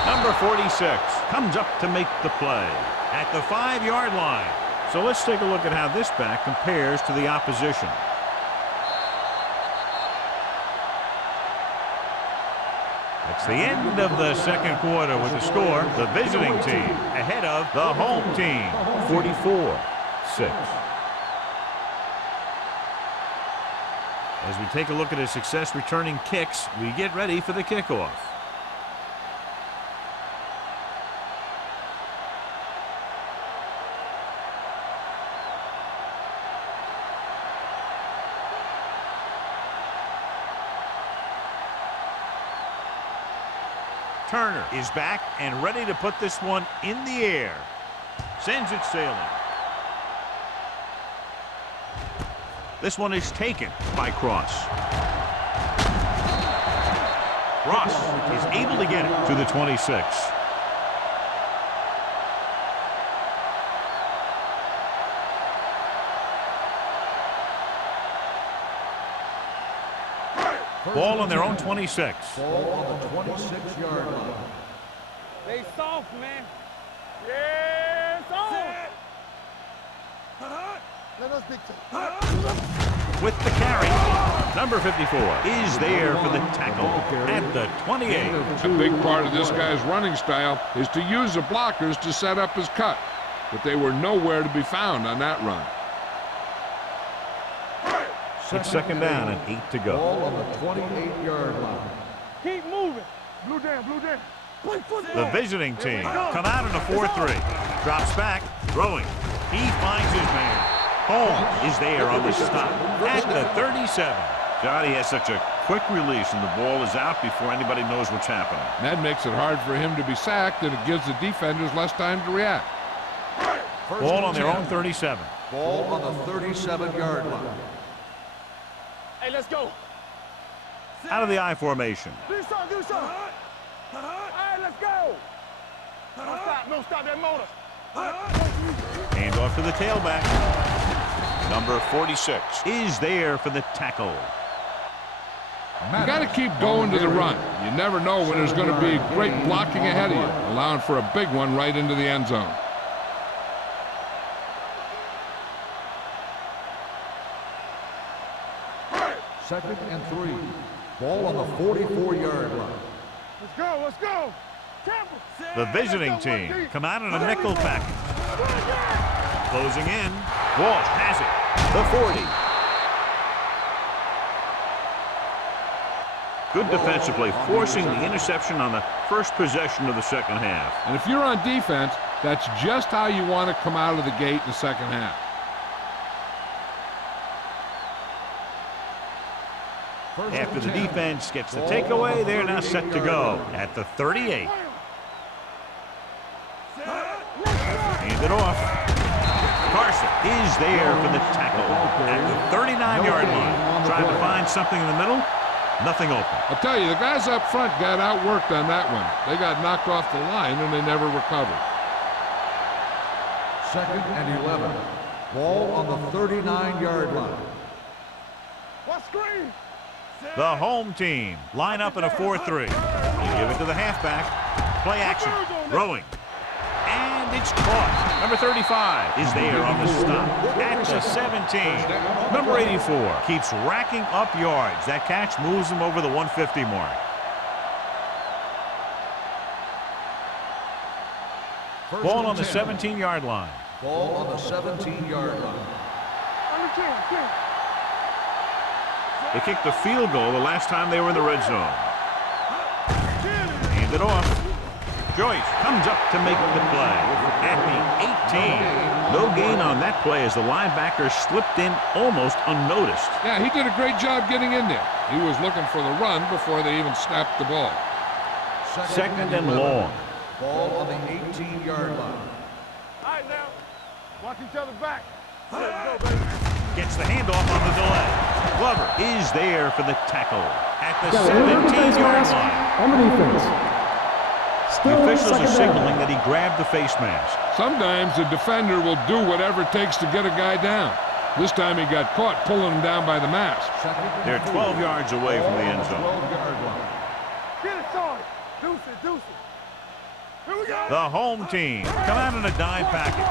Number 46 comes up to make the play at the 5-yard line. So let's take a look at how this back compares to the opposition. It's the end of the second quarter with the score. The visiting team ahead of the home team, 44-6. As we take a look at his success returning kicks, we get ready for the kickoff. Turner is back and ready to put this one in the air. Sends it sailing. This one is taken by Cross. Cross is able to get it to the 26. Ball on their own 26. Ball on the 26-yard line. They soft, man. Yeah, soft. Let us picture. With the carry, number 54 is there for the tackle at the 28. A big part of this guy's running style is to use the blockers to set up his cut, but they were nowhere to be found on that run. It's second down and 8 to go. Ball on the 28-yard line. Keep moving. Blue down, blue down. The visiting team come out in a 4-3. Drops back, throwing. He finds his man. Holmes is there on the stop at the 37. Johnny has such a quick release, and the ball is out before anybody knows what's happening. That makes it hard for him to be sacked, and it gives the defenders less time to react. Ball on their own 37. Ball on the 37-yard line. Hey, let's go. Out of the I formation. Do something, do something. Hey, let's go. No stop that motor. Hand off to the tailback. Number 46 is there for the tackle. You got to keep going to the run. You never know when there's going to be great blocking ahead of you, allowing for a big one right into the end zone. Second and 3. Ball on the 44-yard line. Let's go, let's go. The visiting team come out in a nickel package. Closing in. Walsh has it. The 40. Good defensive play, forcing the interception on the first possession of the second half. And if you're on defense, that's just how you want to come out of the gate in the second half. After the defense gets the takeaway, they're now set to go at the 38. Hand it off. Carson is there for the tackle at the 39-yard line. Trying to find something in the middle. Nothing open. I'll tell you, the guys up front got outworked on that one. They got knocked off the line, and they never recovered. Second and 11. Ball on the 39-yard line. What screen? The home team line up in a 4-3. You give it to the halfback. Play action. Throwing. And it's caught. Number 35 is there on the stop at the 17. Number 84 keeps racking up yards. That catch moves him over the 150 mark. Ball on the 17-yard line. Ball on the 17-yard line. They kicked the field goal the last time they were in the red zone. Hand it off. Joyce comes up to make the play at the 18. No gain on that play as the linebacker slipped in almost unnoticed. Yeah, he did a great job getting in there. He was looking for the run before they even snapped the ball. Second and long. Ball on the 18-yard line. All right, now. Watch each other back. Let's go, baby. Gets the handoff on the delay. Glover is there for the tackle at the Yeah, we're on the face 17-yard mask line. on the defense. The Still officials are second signaling down. that he grabbed the face mask. Sometimes the defender will do whatever it takes to get a guy down. This time he got caught pulling him down by the mask. They're 12 yards away from the end zone. 12-yard line. Get it, Sarge. Deuce it, deuce it. Here we go. The home team come out in a dime package.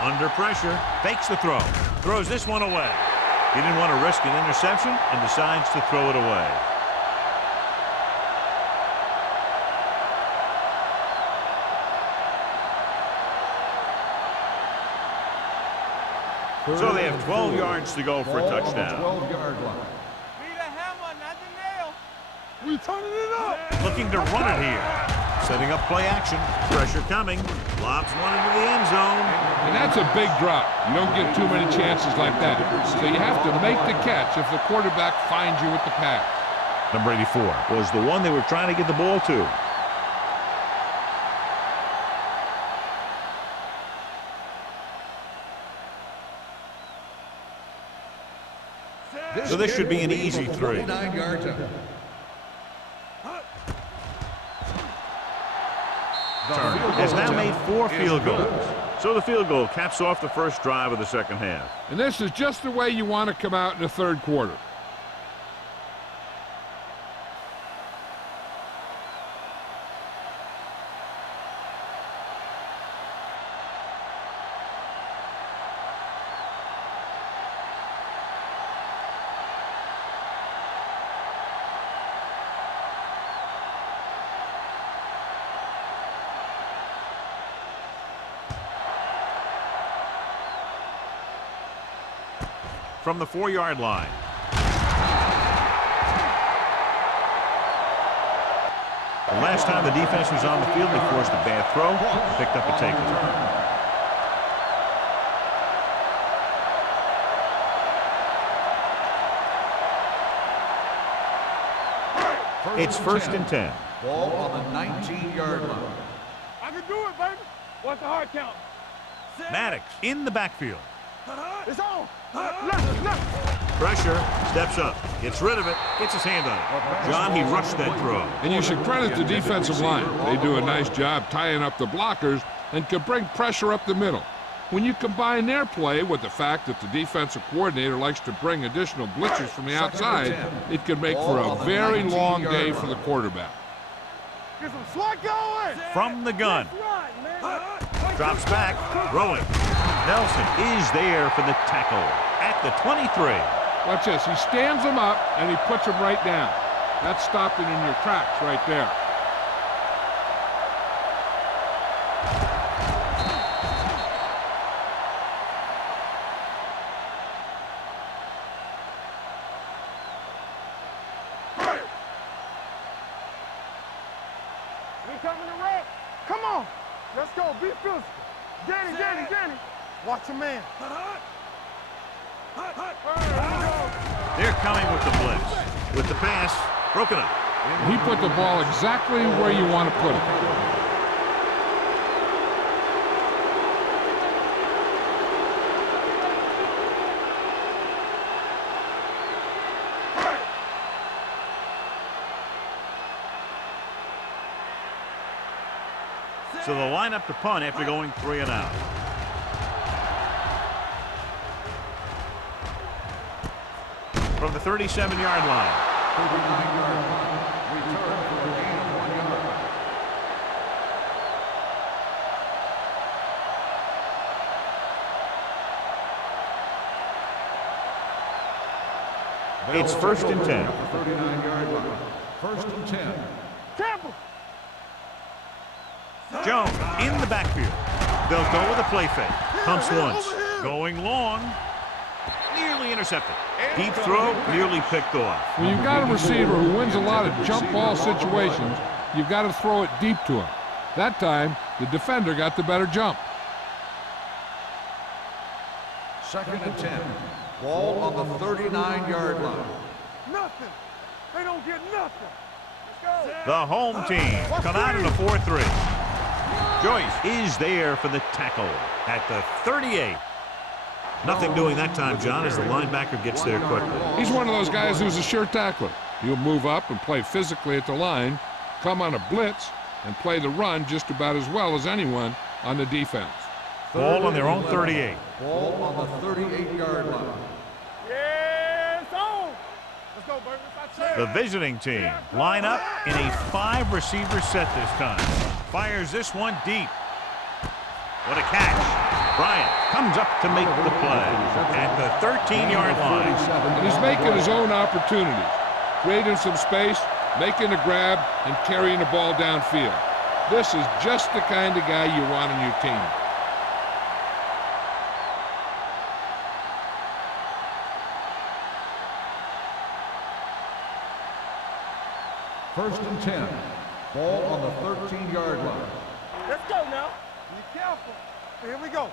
Under pressure, fakes the throw. Throws this one away. He didn't want to risk an interception and decides to throw it away. So they have 12 yards to go for a touchdown. 12-yard line. Need a hammer, not the nail. We turning it up. Looking to run it here. Setting up play action. Pressure coming. Lobs one into the end zone. And that's a big drop. You don't get too many chances like that. So you have to make the catch if the quarterback finds you with the pass. Number 84 was the one they were trying to get the ball to. So this should be an easy 3. 49 yards out. Has now made 4 field goals. So the field goal caps off the first drive of the second half. And this is just the way you want to come out in the third quarter. From the 4-yard line. The last time the defense was on the field, they forced a bad throw, picked up a takeaway. It's first and 10. Ball on the 19-yard line. I can do it, baby. What's the hard count? Maddox in the backfield. It's on. Left. Pressure, steps up, gets rid of it, gets his hand on it. John, he rushed that throw. And you should credit the defensive line. They do a nice job tying up the blockers and can bring pressure up the middle. When you combine their play with the fact that the defensive coordinator likes to bring additional blitzers from the outside, it can make for a very long day for the quarterback. Get some swat going. From the gun. Drops back, throwing. Nelson is there for the tackle at the 23. Watch this. He stands them up, and he puts them right down. That's stopping in your tracks right there. We coming to wreck. Come on. Let's go. Be physical. Danny. Watch your man. They're coming with the blitz. With the pass, broken up. He put the ball exactly where you want to put it. So they'll line up to punt after going 3 and out. From the 37-yard line. 39-yard line. Return for a gain of 1 yard. It's first and 10. 39-yard line. First and 10. Tampa. Jones in the backfield. They'll go with a play fake. Pumps once. Going long. Nearly intercepted. Deep throw, nearly picked off. When you've got a receiver who wins a lot of jump ball situations, you've got to throw it deep to him. That time, the defender got the better jump. Second and 10. Ball on the 39-yard line. Nothing. They don't get nothing. Let's go. The home team come out in a 4-3. Joyce is there for the tackle at the 38. Nothing doing that time, John, as the linebacker gets there quickly. He's one of those guys who's a sure tackler. He'll move up and play physically at the line, come on a blitz, and play the run just about as well as anyone on the defense. Ball on their own 38. Ball on the 38-yard line. Yeah, it's on. Let's go, baby. The visiting team line up in a 5-receiver set this time. Fires this one deep. What a catch. Bryant comes up to make the play at the 13-yard line. And he's making his own opportunities, creating some space, making a grab, and carrying the ball downfield. This is just the kind of guy you want on your team. First and 10. Ball on the 13-yard line. Let's go now. Be careful. Here we go.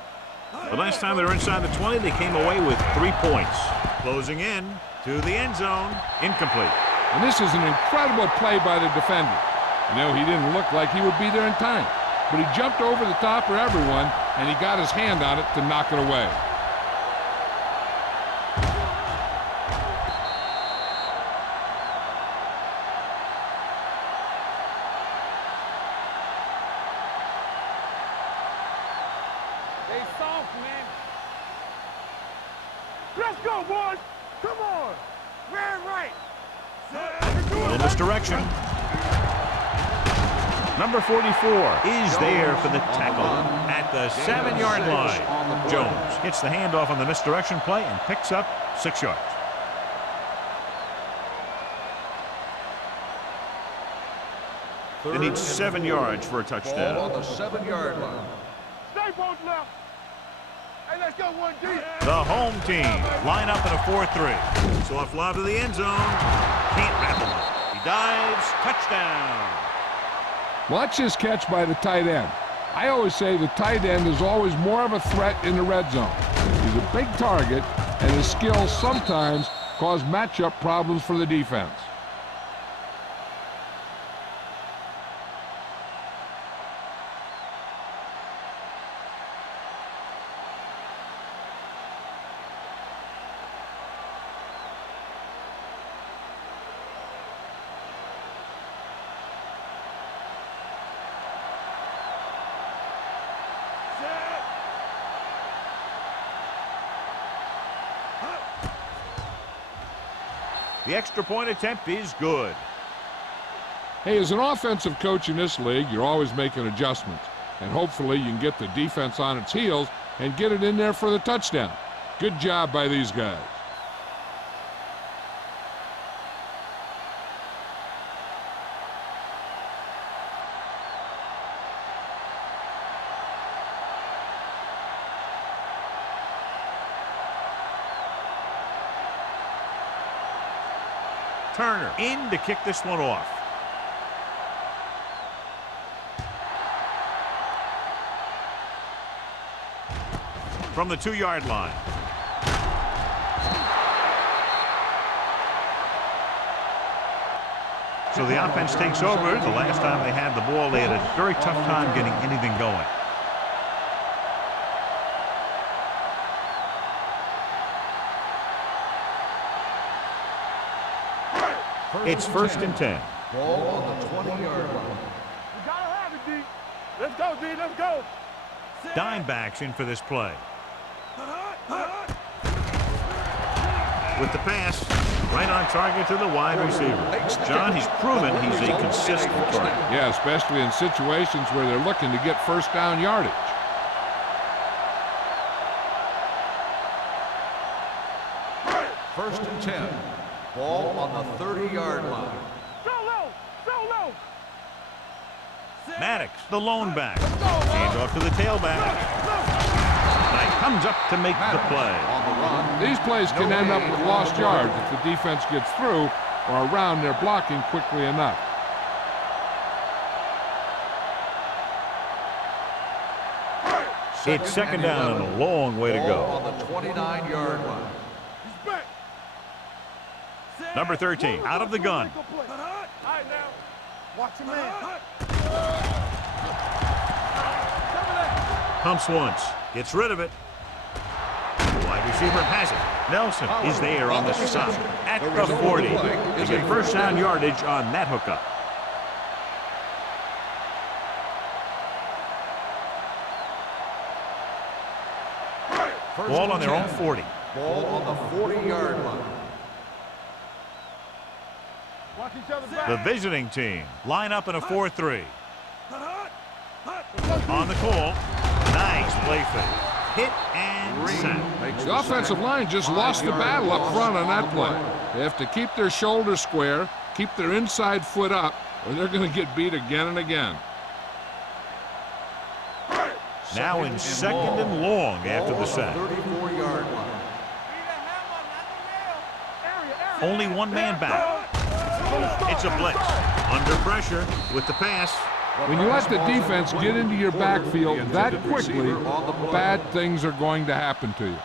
The last time they were inside the 20, they came away with 3 points. Closing in to the end zone. Incomplete. And this is an incredible play by the defender. You know, he didn't look like he would be there in time, but he jumped over the top of everyone, and he got his hand on it to knock it away. They soft, man. Let's go, boys. Come on. Ran right. A little misdirection. Number 44 is there for the tackle at the 7-yard line. Jones gets the handoff on the misdirection play and picks up 6 yards. They need 7 yards for a touchdown. Ball on the 7-yard line. Stay both left. Hey, let's go one deep. The home team line up in a 4-3. Soft lob to the end zone. Can't wrap him up. He dives. Touchdown. Watch this catch by the tight end. I always say the tight end is always more of a threat in the red zone. He's a big target, and his skills sometimes cause matchup problems for the defense. The extra point attempt is good. Hey, as an offensive coach in this league, you're always making adjustments. And hopefully you can get the defense on its heels and get it in there for the touchdown. Good job by these guys. Turner in to kick this one off. From the 2-yard line. So the offense takes over. The last time they had the ball, they had a very tough time getting anything going. It's 1st and 10. Ball on the 20-yard line. You gotta have it, D. Let's go, D. Let's go. Dime backs in for this play. With the pass, right on target to the wide receiver. John, he's proven he's a consistent target. Yeah, especially in situations where they're looking to get first down yardage. First and 10. Ball on the 30-yard line. Go low. Go low. Maddox, the lone back. Hand off to the tailback. Knight comes up to make the play. On the run. These plays can end up with lost yards if the defense gets through or around their blocking quickly enough. It's 2nd down and a long way to go. On the 29-yard line. He's back. Number 13, out of the gun. All right, now. Watch your man. Pumps once, gets rid of it. The wide receiver has it. Nelson is there on the stop at the 40. They get first down yardage on that hookup. Ball on their own 40. Ball on the 40-yard line. Watch each other back. The visiting team line up in a 4-3. On the call, nice play fake. Hit and sack. The offensive line just lost the battle up front on that play. They have to keep their shoulders square, keep their inside foot up, or they're going to get beat again and again. Now in 2nd and long after the sack. 34-yard line. Only one man back. It's a blitz. Under pressure with the pass. When you let the defense get into your backfield that quickly, bad things are going to happen to you.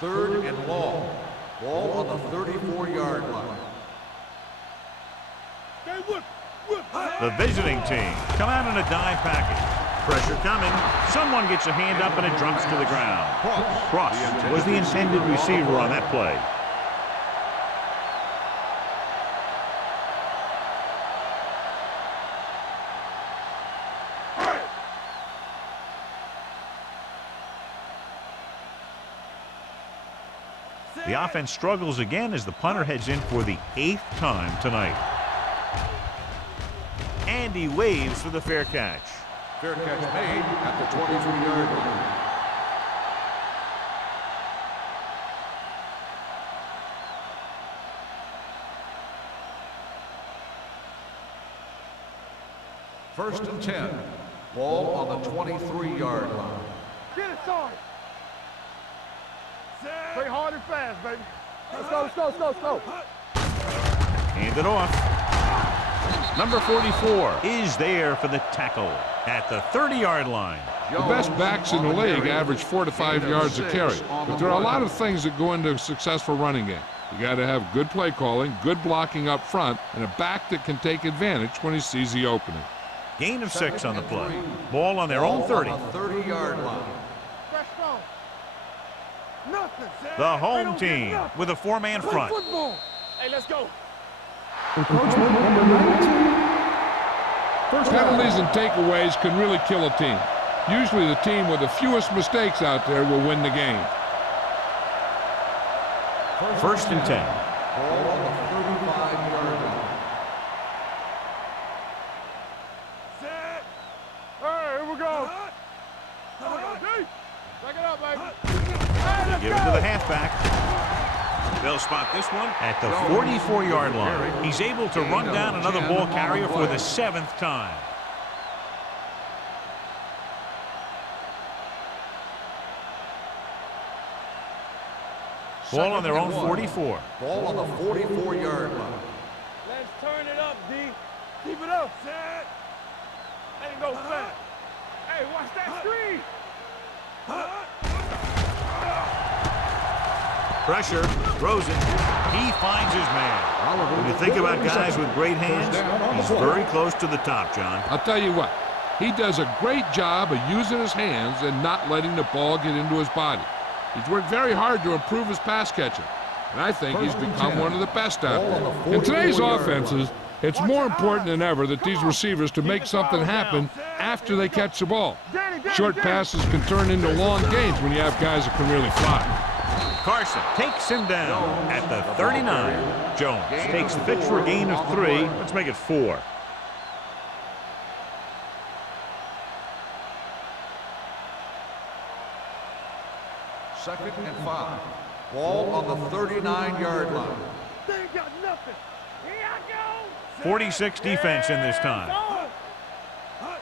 Third and long. Ball on the 34-yard line. The visiting team come out in a dime package. Pressure coming. Someone gets a hand up and it drops to the ground. Cross was the intended receiver on that play. The offense struggles again as the punter heads in for the 8th time tonight. And he waves for the fair catch. Fair catch made at the 23-yard line. First and 10. Ball on the 23-yard line. Get it, Sarge. Play hard and fast, baby. Let's go, let's go, let's go, let's go. Hand it off. Number 44 is there for the tackle at the 30-yard line. The best backs in the league average 4 to 5 yards a carry. But there are a lot of things that go into a successful running game. You got to have good play calling, good blocking up front, and a back that can take advantage when he sees the opening. Gain of 6 on the play. Ball on their own 30. On the 30-yard line. Nothing. The home team with a 4-man front. Football. Hey, let's go. Encroachment number 92. First down. Penalties and takeaways can really kill a team. Usually the team with the fewest mistakes out there will win the game. First and 10. Ball on the 35-yard line. Set. Hey, here we go. Back it up, baby. Hey, let's Give it go. to the halfback. They'll spot this one at the 44-yard line. He's able to run down another ball carrier for the 7th time. Ball on their own 44. Ball on the 44-yard line. Let's turn it up, D. Keep it up. Set. Ain't no fat. Hey, watch that screen. Pressure, throws it. He finds his man. When you think about guys with great hands, he's very close to the top, John. I'll tell you what, he does a great job of using his hands and not letting the ball get into his body. He's worked very hard to improve his pass catching, and I think he's become one of the best out there. In today's offenses, it's more important than ever that these receivers to make something happen after they catch the ball. Short passes can turn into long gains when you have guys that can really fly. Carson takes him down at the 39. Jones takes the pitch for a gain of 3. Let's make it 4. Second and 5. Ball on the 39-yard line. They ain't got nothing. Here I go. 46 defense in this time.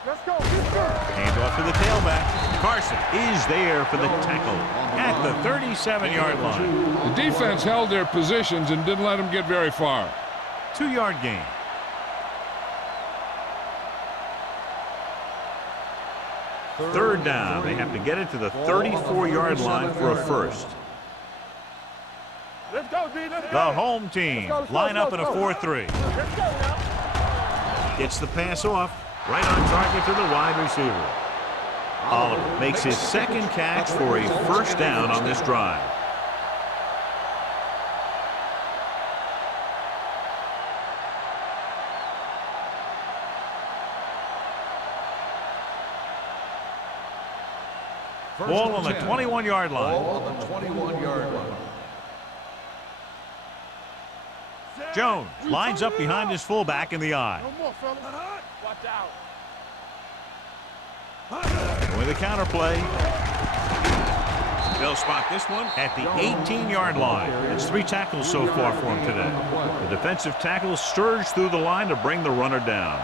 Let's go. Let's go. Handoff to the tailback. Carson is there for the tackle at the 37-yard line. The defense held their positions and didn't let them get very far. 2-yard gain. Third down. They have to get it to the 34-yard line for a first. Let's go, D. Let's go. The home team line up in a 4-3. Let's go now. Gets the pass off. Right on target to the wide receiver. Oliver makes his second catch for a first down on this drive. Ball on the 21-yard line. Ball on the 21-yard line. Jones lines up behind his fullback in the eye. No more, fella. Watch out. With a counter play. They'll spot this one at the 18-yard line. It's 3 tackles so far for him today. The defensive tackles surge through the line to bring the runner down.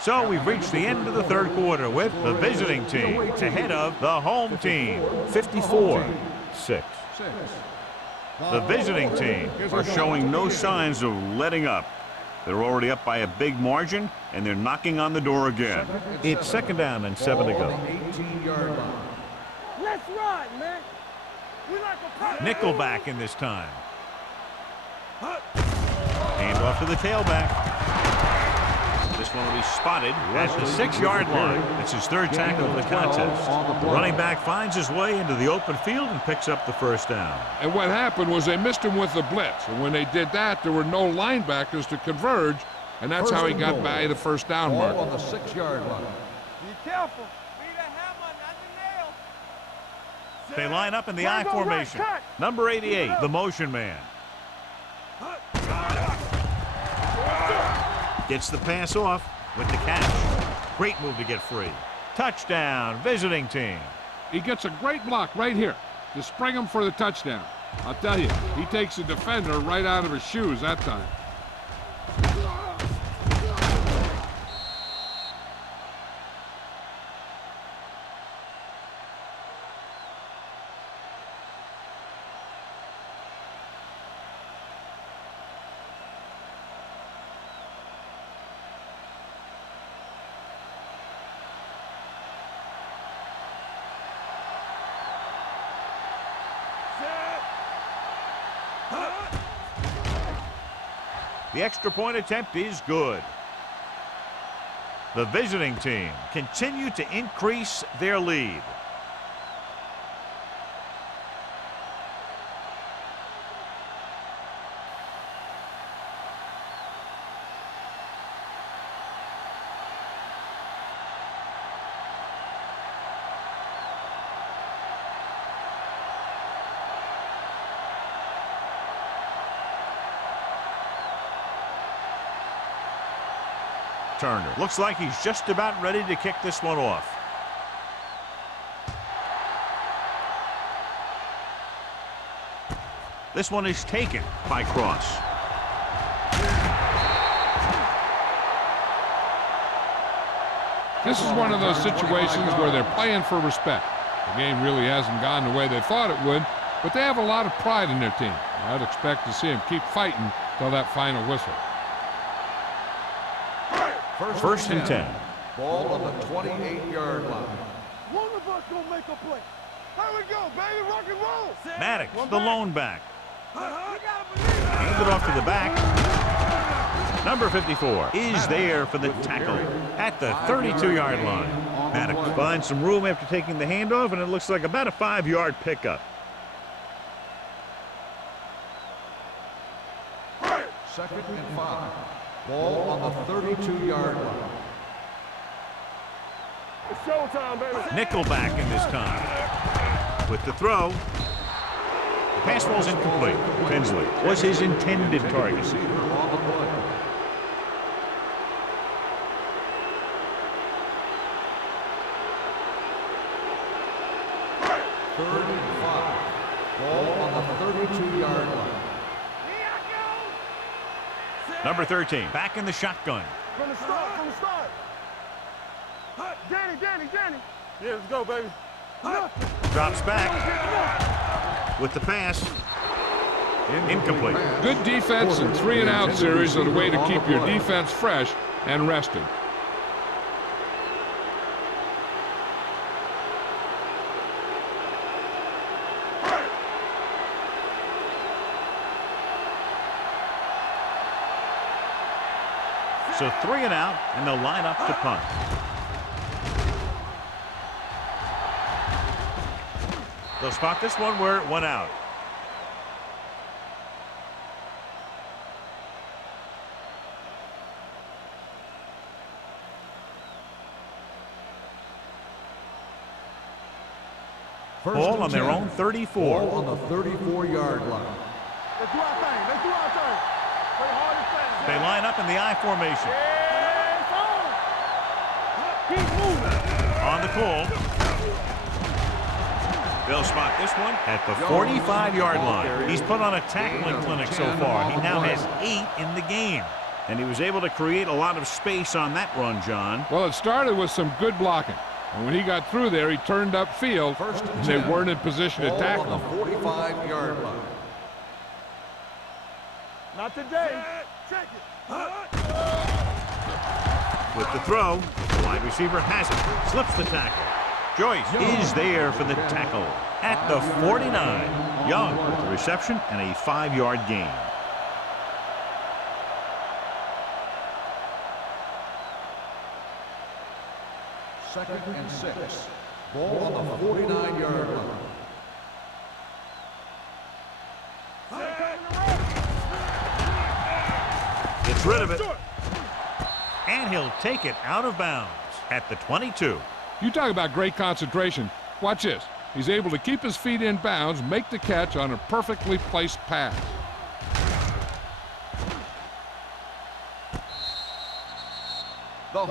So we've reached the end of the third quarter with the visiting team ahead of the home team, 54-6. The visiting team are showing no signs of letting up. They're already up by a big margin, and they're knocking on the door again. It's second down and 7 to go. 18-yard line. Let's ride, man. We like a Nickelback in this time. Hand off to the tailback. This one will be spotted at the 6-yard line. It's his third tackle of the contest. The running back finds his way into the open field and picks up the first down. And what happened was they missed him with the blitz. And when they did that, there were no linebackers to converge, and that's how he got by the first down Ball mark. on the 6-yard line. Be careful. Be the hammer, not the nail. They line up in the I formation. Number 88, the motion man. Gets the pass off with the catch. Great move to get free. Touchdown, visiting team. He gets a great block right here to spring him for the touchdown. I'll tell you, he takes the defender right out of his shoes that time. The extra point attempt is good. The visiting team continue to increase their lead. returner. Looks like he's just about ready to kick this one off. This one is taken by Cross. This is one of those situations where they're playing for respect. The game really hasn't gone the way they thought it would, but they have a lot of pride in their team. I'd expect to see them keep fighting till that final whistle. First and 10. Ball on the 28-yard line. One of us gonna make a play. Here we go, baby, rock and roll. Maddox, the lone back. Hands it off to the back. Number 54 is there for the tackle at the 32-yard line. Maddox finds some room after taking the handoff, and it looks like about a 5-yard pickup. Second and 5. Ball on the 32-yard line. It's showtime, baby. Nickelback in this time. With the throw. The pass ball's incomplete. Tinsley was his intended target. Receiver on the play. Third and 5. Ball on the 32-yard line. Number 13 back in the shotgun. From the start, from the start. Danny. Yeah, let's go, baby. Drops back with the pass. Incomplete. Good defense and 3-and-out series are the way to keep your defense fresh and rested. So 3-and-out, and they'll line up to punt. They'll spot this one where it went out. Ball on their own 34. Ball on the 34-yard line. Let's do our thing. Play hard and fast. They line up in the I formation. Keep moving. On the call. They'll spot this one at the 45-yard line. He's put on a tackling clinic so far. He now has 8 in the game. And he was able to create a lot of space on that run, John. Well, it started with some good blocking. And when he got through there, he turned upfield, and they weren't in position to tackle him. Ball on the 45-yard line. Not today. Check it. With the throw, the wide receiver has it. Slips the tackle. Joyce is there for the tackle at the 49. Young with the reception and a 5-yard gain. Second and 6. Ball on the 49-yard line. Gets rid of it. And he'll take it out of bounds at the 22. You talk about great concentration. Watch this. He's able to keep his feet in bounds, make the catch on a perfectly placed pass.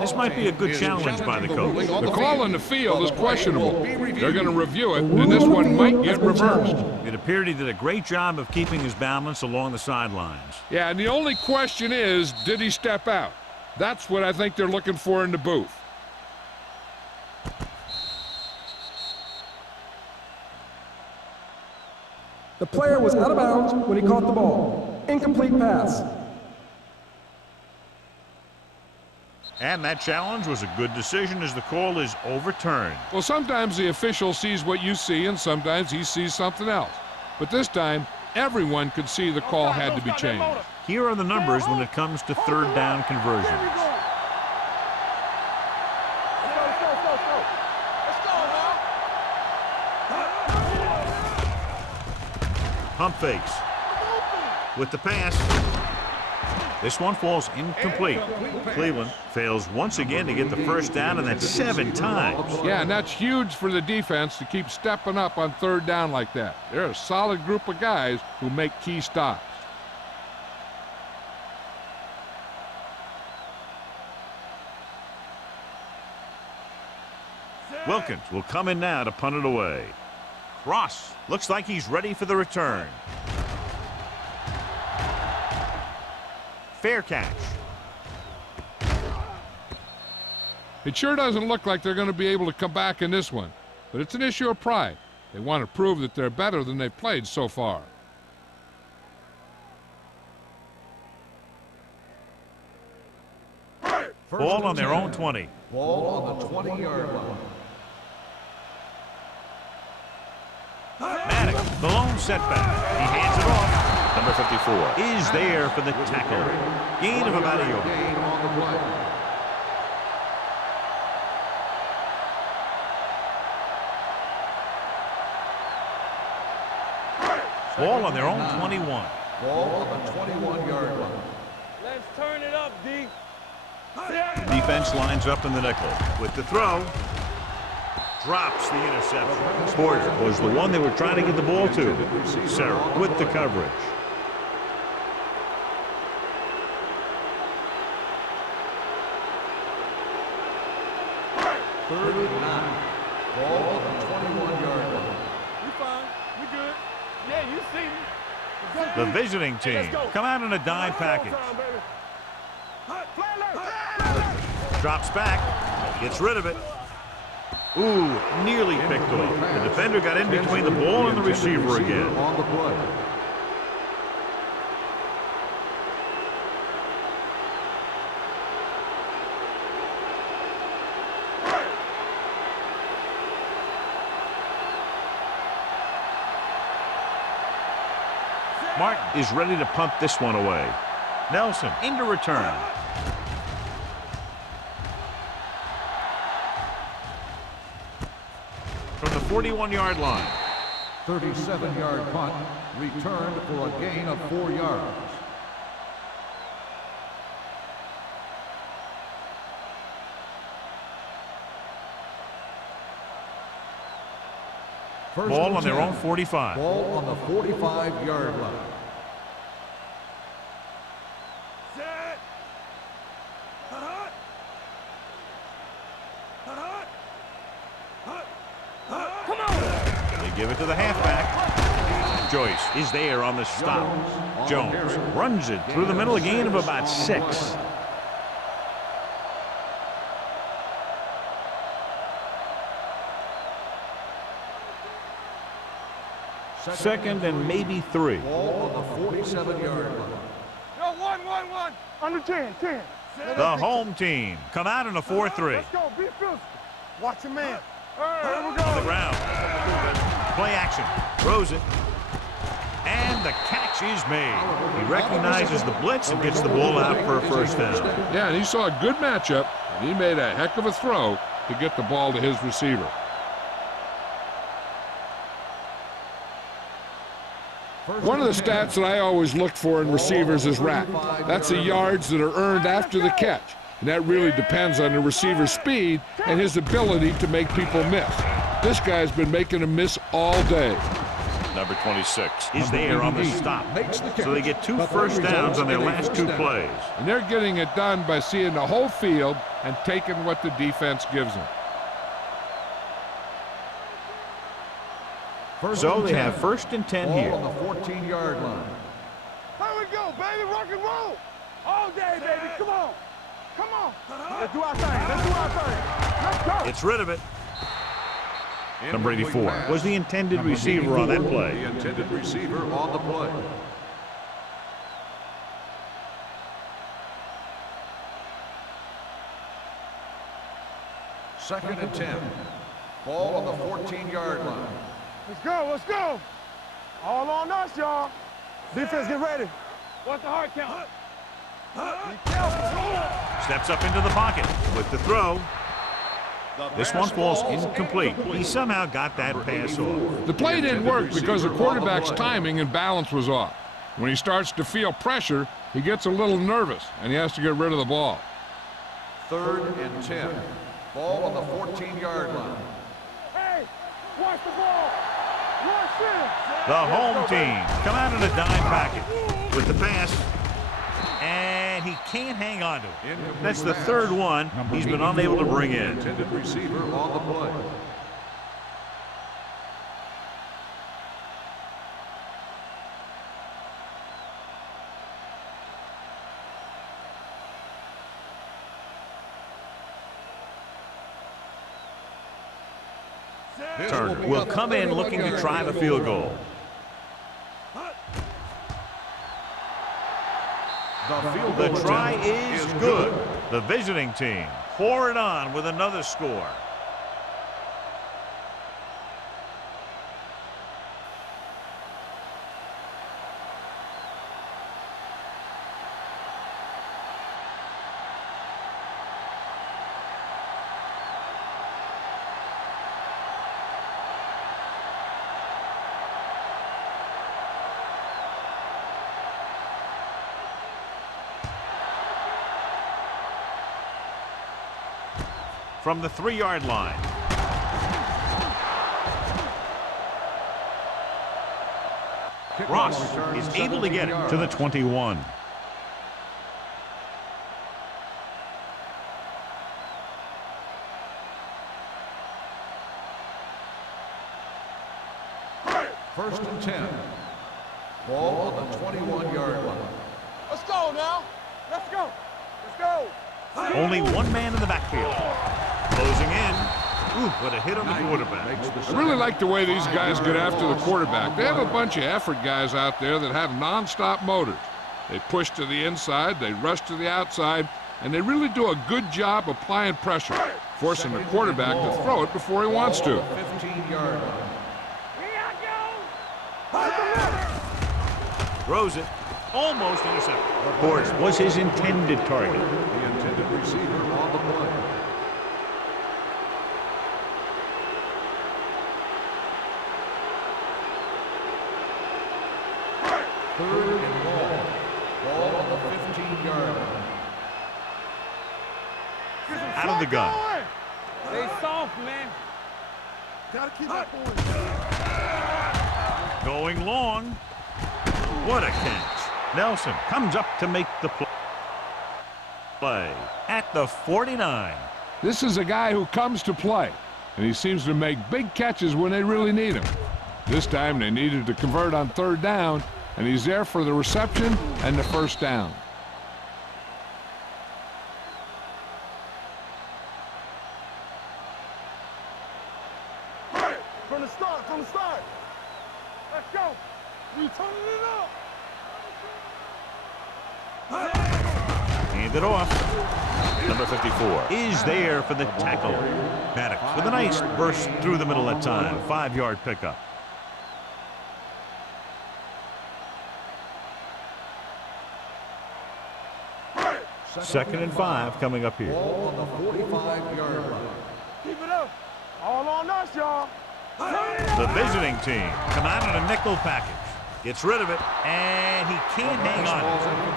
This might be a good challenge by the coach. The call on the field is questionable. They're going to review it, and this one might get reversed. It appeared he did a great job of keeping his balance along the sidelines. Yeah, and the only question is, did he step out? That's what I think they're looking for in the booth. The player was out of bounds when he caught the ball. Incomplete pass. And that challenge was a good decision as the call is overturned. Well, sometimes the official sees what you see, and sometimes he sees something else. But this time, everyone could see the call had to be changed. Here are the numbers when it comes to third down conversions. Pump fakes. With the pass. This one falls incomplete. Cleveland fails once again to get the first down, and that's 7 times. Yeah, and that's huge for the defense to keep stepping up on third down like that. They're a solid group of guys who make key stops. Wilkins will come in now to punt it away. Cross looks like he's ready for the return. Fair catch. It sure doesn't look like they're going to be able to come back in this one, but it's an issue of pride. They want to prove that they're better than they've played so far. Ball on their own 20. Ball on the 20-yard line. Maddox, the lone setback. He hands it off. Number 54 is there for the tackle. Gain of about a yard. Gain on the play. Ball on their own 21. Ball on the 21-yard line. Let's turn it up, D. Defense lines up in the nickel. With the throw, drops the interception. Porter was the one they were trying to get the ball to. Sarah with the coverage. Third and 9. Ball on the 21-yard line. We fine. We good. Yeah, you see me. The visiting team come out in a dime package. Drops back, gets rid of it. Ooh, nearly picked off. The defender got in between the ball and the receiver again. On the play. Martin is ready to punt this one away. Nelson into return. From the 41-yard line. 37-yard punt, returned for a gain of 4 yards. First Ball on their 10. own 45. Ball on the 45-yard line. Set. Come on. They give it to the halfback. Joyce is there on the stop. Jones runs it through the middle, a gain of about 6. Second and maybe 3. Ball on the 47-yard line. Yo, 1. Under 10. The home team come out in a 4-3. Let's go. Be physical. Watch your man. All right, here we On the go. ground. Play action. Throws it. And the catch is made. He recognizes the blitz and gets the ball out for a first down. Yeah, and he saw a good matchup, and he made a heck of a throw to get the ball to his receiver. One of the stats that I always looked for in receivers is RAC. That's the yards that are earned after the catch. And that really depends on the receiver's speed and his ability to make people miss. This guy's been making them miss all day. Number 26 is there on the stop. So they get 2 first downs on their last 2 plays. And they're getting it done by seeing the whole field and taking what the defense gives them. So they have first and 10 here. Ball on the 14-yard line. Here we go, baby. Rock and roll. All day, baby. Come on. Let's do our thing. Let's go. Gets rid of it. Number 84 was the intended receiver on that play. The intended receiver on the play. Second and 10. Ball on the 14-yard line. Let's go. All on us, y'all. Defense, get ready. What's the hard count? Be careful. Steps up into the pocket with the throw. This one falls incomplete. He somehow got that pass off. The play didn't work because the quarterback's timing and balance was off. When he starts to feel pressure, he gets a little nervous, and he has to get rid of the ball. Third and 10. Ball on the 14-yard line. Hey, watch the ball. Rush in. The home team come out in a dime package with the pass. And and he can't hang on to it. That's the third one he's been unable to bring in. Intended receiver on the play. Turner will come in looking to try the field goal. The try is good. The visiting team pour it on with another score. From the 3-yard line. Ross is able to get it to the 21. First and 10. Ball on the 21-yard line. Let's go now. Let's go. Let's go. Only one man in the backfield. Closing in. Ooh, what a hit on the quarterback. I really like the way these guys get after the quarterback. They have a bunch of effort guys out there that have non-stop motors. They push to the inside, they rush to the outside, and they really do a good job applying pressure, forcing the quarterback to throw it before he wants to. 15-yard line. Throws it. Almost intercepted. Of course, was his intended target. The intended receiver on the play. Third and long. Ball on the 15-yard line. Out of the gun. Stay soft, man. Gotta keep that going. Going long. What a catch. Nelson comes up to make the play at the 49. This is a guy who comes to play, and he seems to make big catches when they really need him. This time they needed to convert on 3rd down, and he's there for the reception and the first down. From the start, from the start. Let's go. We turning it up. Hand it off. Number 54 is there for the tackle. Maddox with a nice burst through the middle that time. 5-yard pickup. Second and 5 coming up here. Ball on the 45-yard line. Keep it up. All on us, y'all. The visiting team come out in a nickel package. Gets rid of it, and he can't hang on.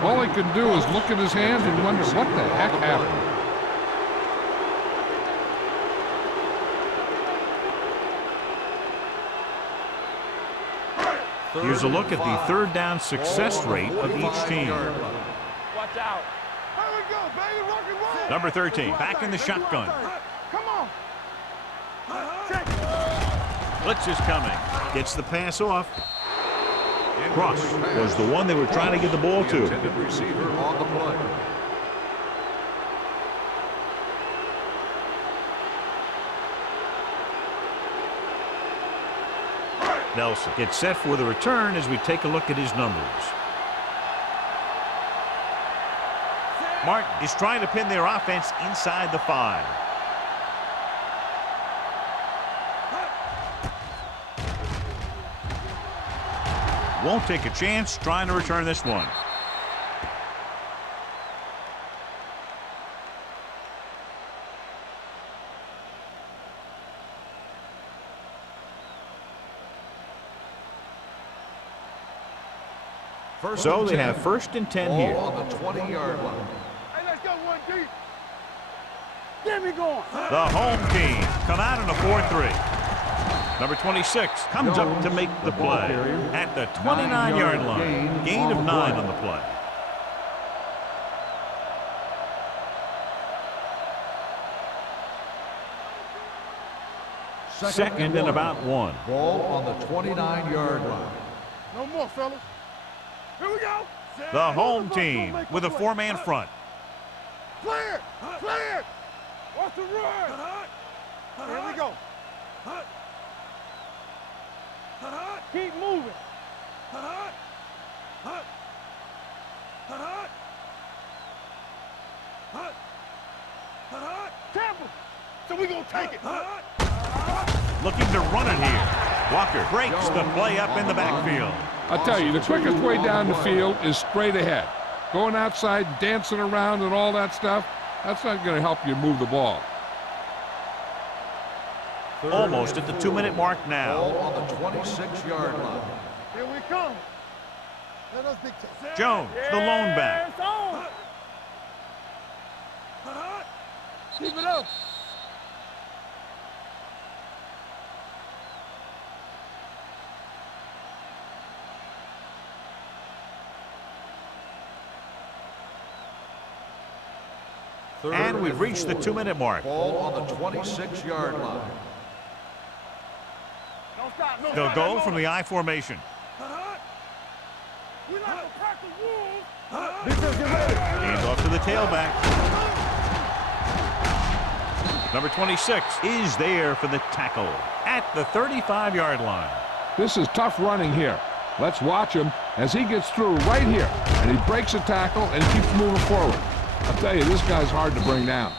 All he can do is look at his hands and wonder what the heck happened. Here's a look at the 3rd down success rate of each team. Watch out. Here we go, baby. Rock and roll. Number 13, back in the shotgun. Come on. Check. Blitz is coming. Gets the pass off. Cross was the one they were trying to get the ball to. Intended receiver on the play. Nelson gets set for the return as we take a look at his numbers. Martin is trying to pin their offense inside the 5. Won't take a chance trying to return this one. So they have 1st and 10 here. Ball on the 20-yard line. Hey, let's go, 1-deep. Get me going. The home team come out in a 4-3. Number 26 comes up to make the play at the 29-yard line. Gain of 9 on the play. Second and about 1. Ball on the 29-yard line. No more, fellas. Here we go. The home team with a 4-man front. Clear! Clear! Watch the run! Here we go. Keep moving. Tampa! So we gonna take it. Looking to run it here. Walker breaks the play up in the backfield. I'll tell you, the quickest way down the field is straight ahead. Going outside, dancing around and all that stuff, that's not going to help you move the ball. Almost at the 2-minute mark now. Ball on the 26-yard line. Here we come. Let us dictate. Jones, the lone back. It's on. Keep it up. And we've reached the 2-minute mark. Ball on the 26-yard line. Don't stop. No They'll stop. go from the I formation. We like to crack the wolves. Hands off to the tailback. Number 26 is there for the tackle at the 35-yard line. This is tough running here. Let's watch him as he gets through right here, and he breaks a tackle and keeps moving forward. I'll tell you, this guy's hard to bring down.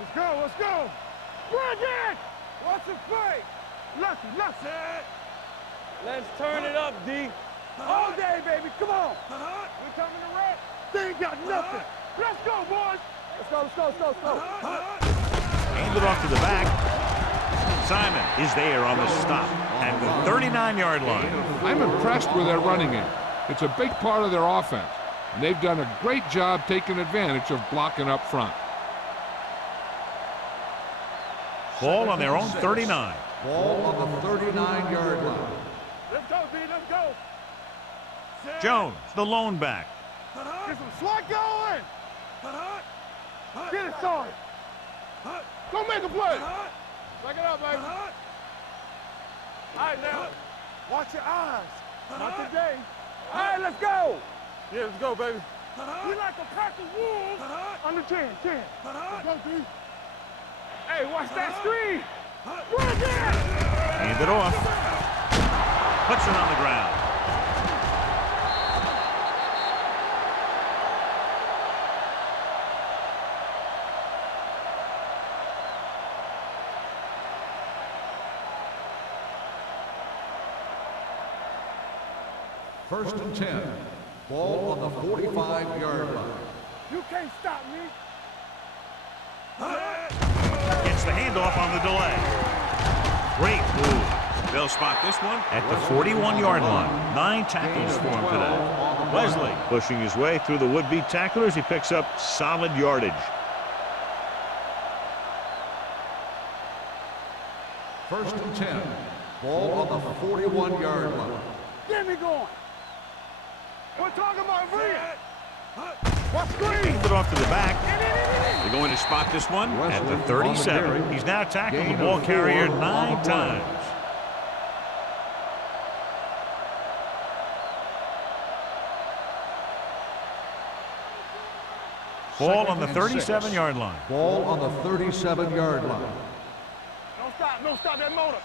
Let's go. Let's go. Bring it. Watch the play. Lucky. Let's turn it up, D. All day, baby. Come on. We coming to rest. They ain't got nothing. Let's go, boys. Let's go. Hand it off to the back. Simon is there on the stop at the 39-yard line. I'm impressed with their running game. It's a big part of their offense, and they've done a great job taking advantage of blocking up front. Ball on their own 39. Ball on the 39-yard line. Let's go, D. Let's go. Jones, the lone back. Get some swat going. Get it started. Go make a play. Back it up, baby. All right, now. Watch your eyes. Not today. All right, let's go. Yeah, let's go, baby. We like a pack of wolves. Under 10. Let's go, D. Hey, watch that screen. Run it. Hand it off. Puts it on the ground. First and 10. Ball on the 45-yard line. You can't stop me. Gets the handoff on the delay. Great move. They'll spot this one at the 41-yard line. 9 tackles for him today. Wesley pushing his way through the would-be tacklers. He picks up solid yardage. First and 10. Ball on the 41-yard line. Get me going. We're talking about Reed. What screen? Hands it off to the back. They're going to spot this one at the 37. He's now tackled the ball carrier 9 times. Ball on the 37-yard line. Ball on the 37-yard line. Don't stop that motor.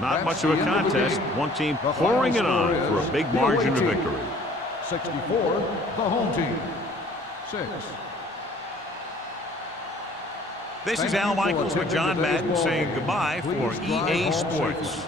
Not much of a contest. One team pouring it on for a big margin of victory. 64, the home team. 6. This is Al Michaels with John Madden saying goodbye for EA Sports.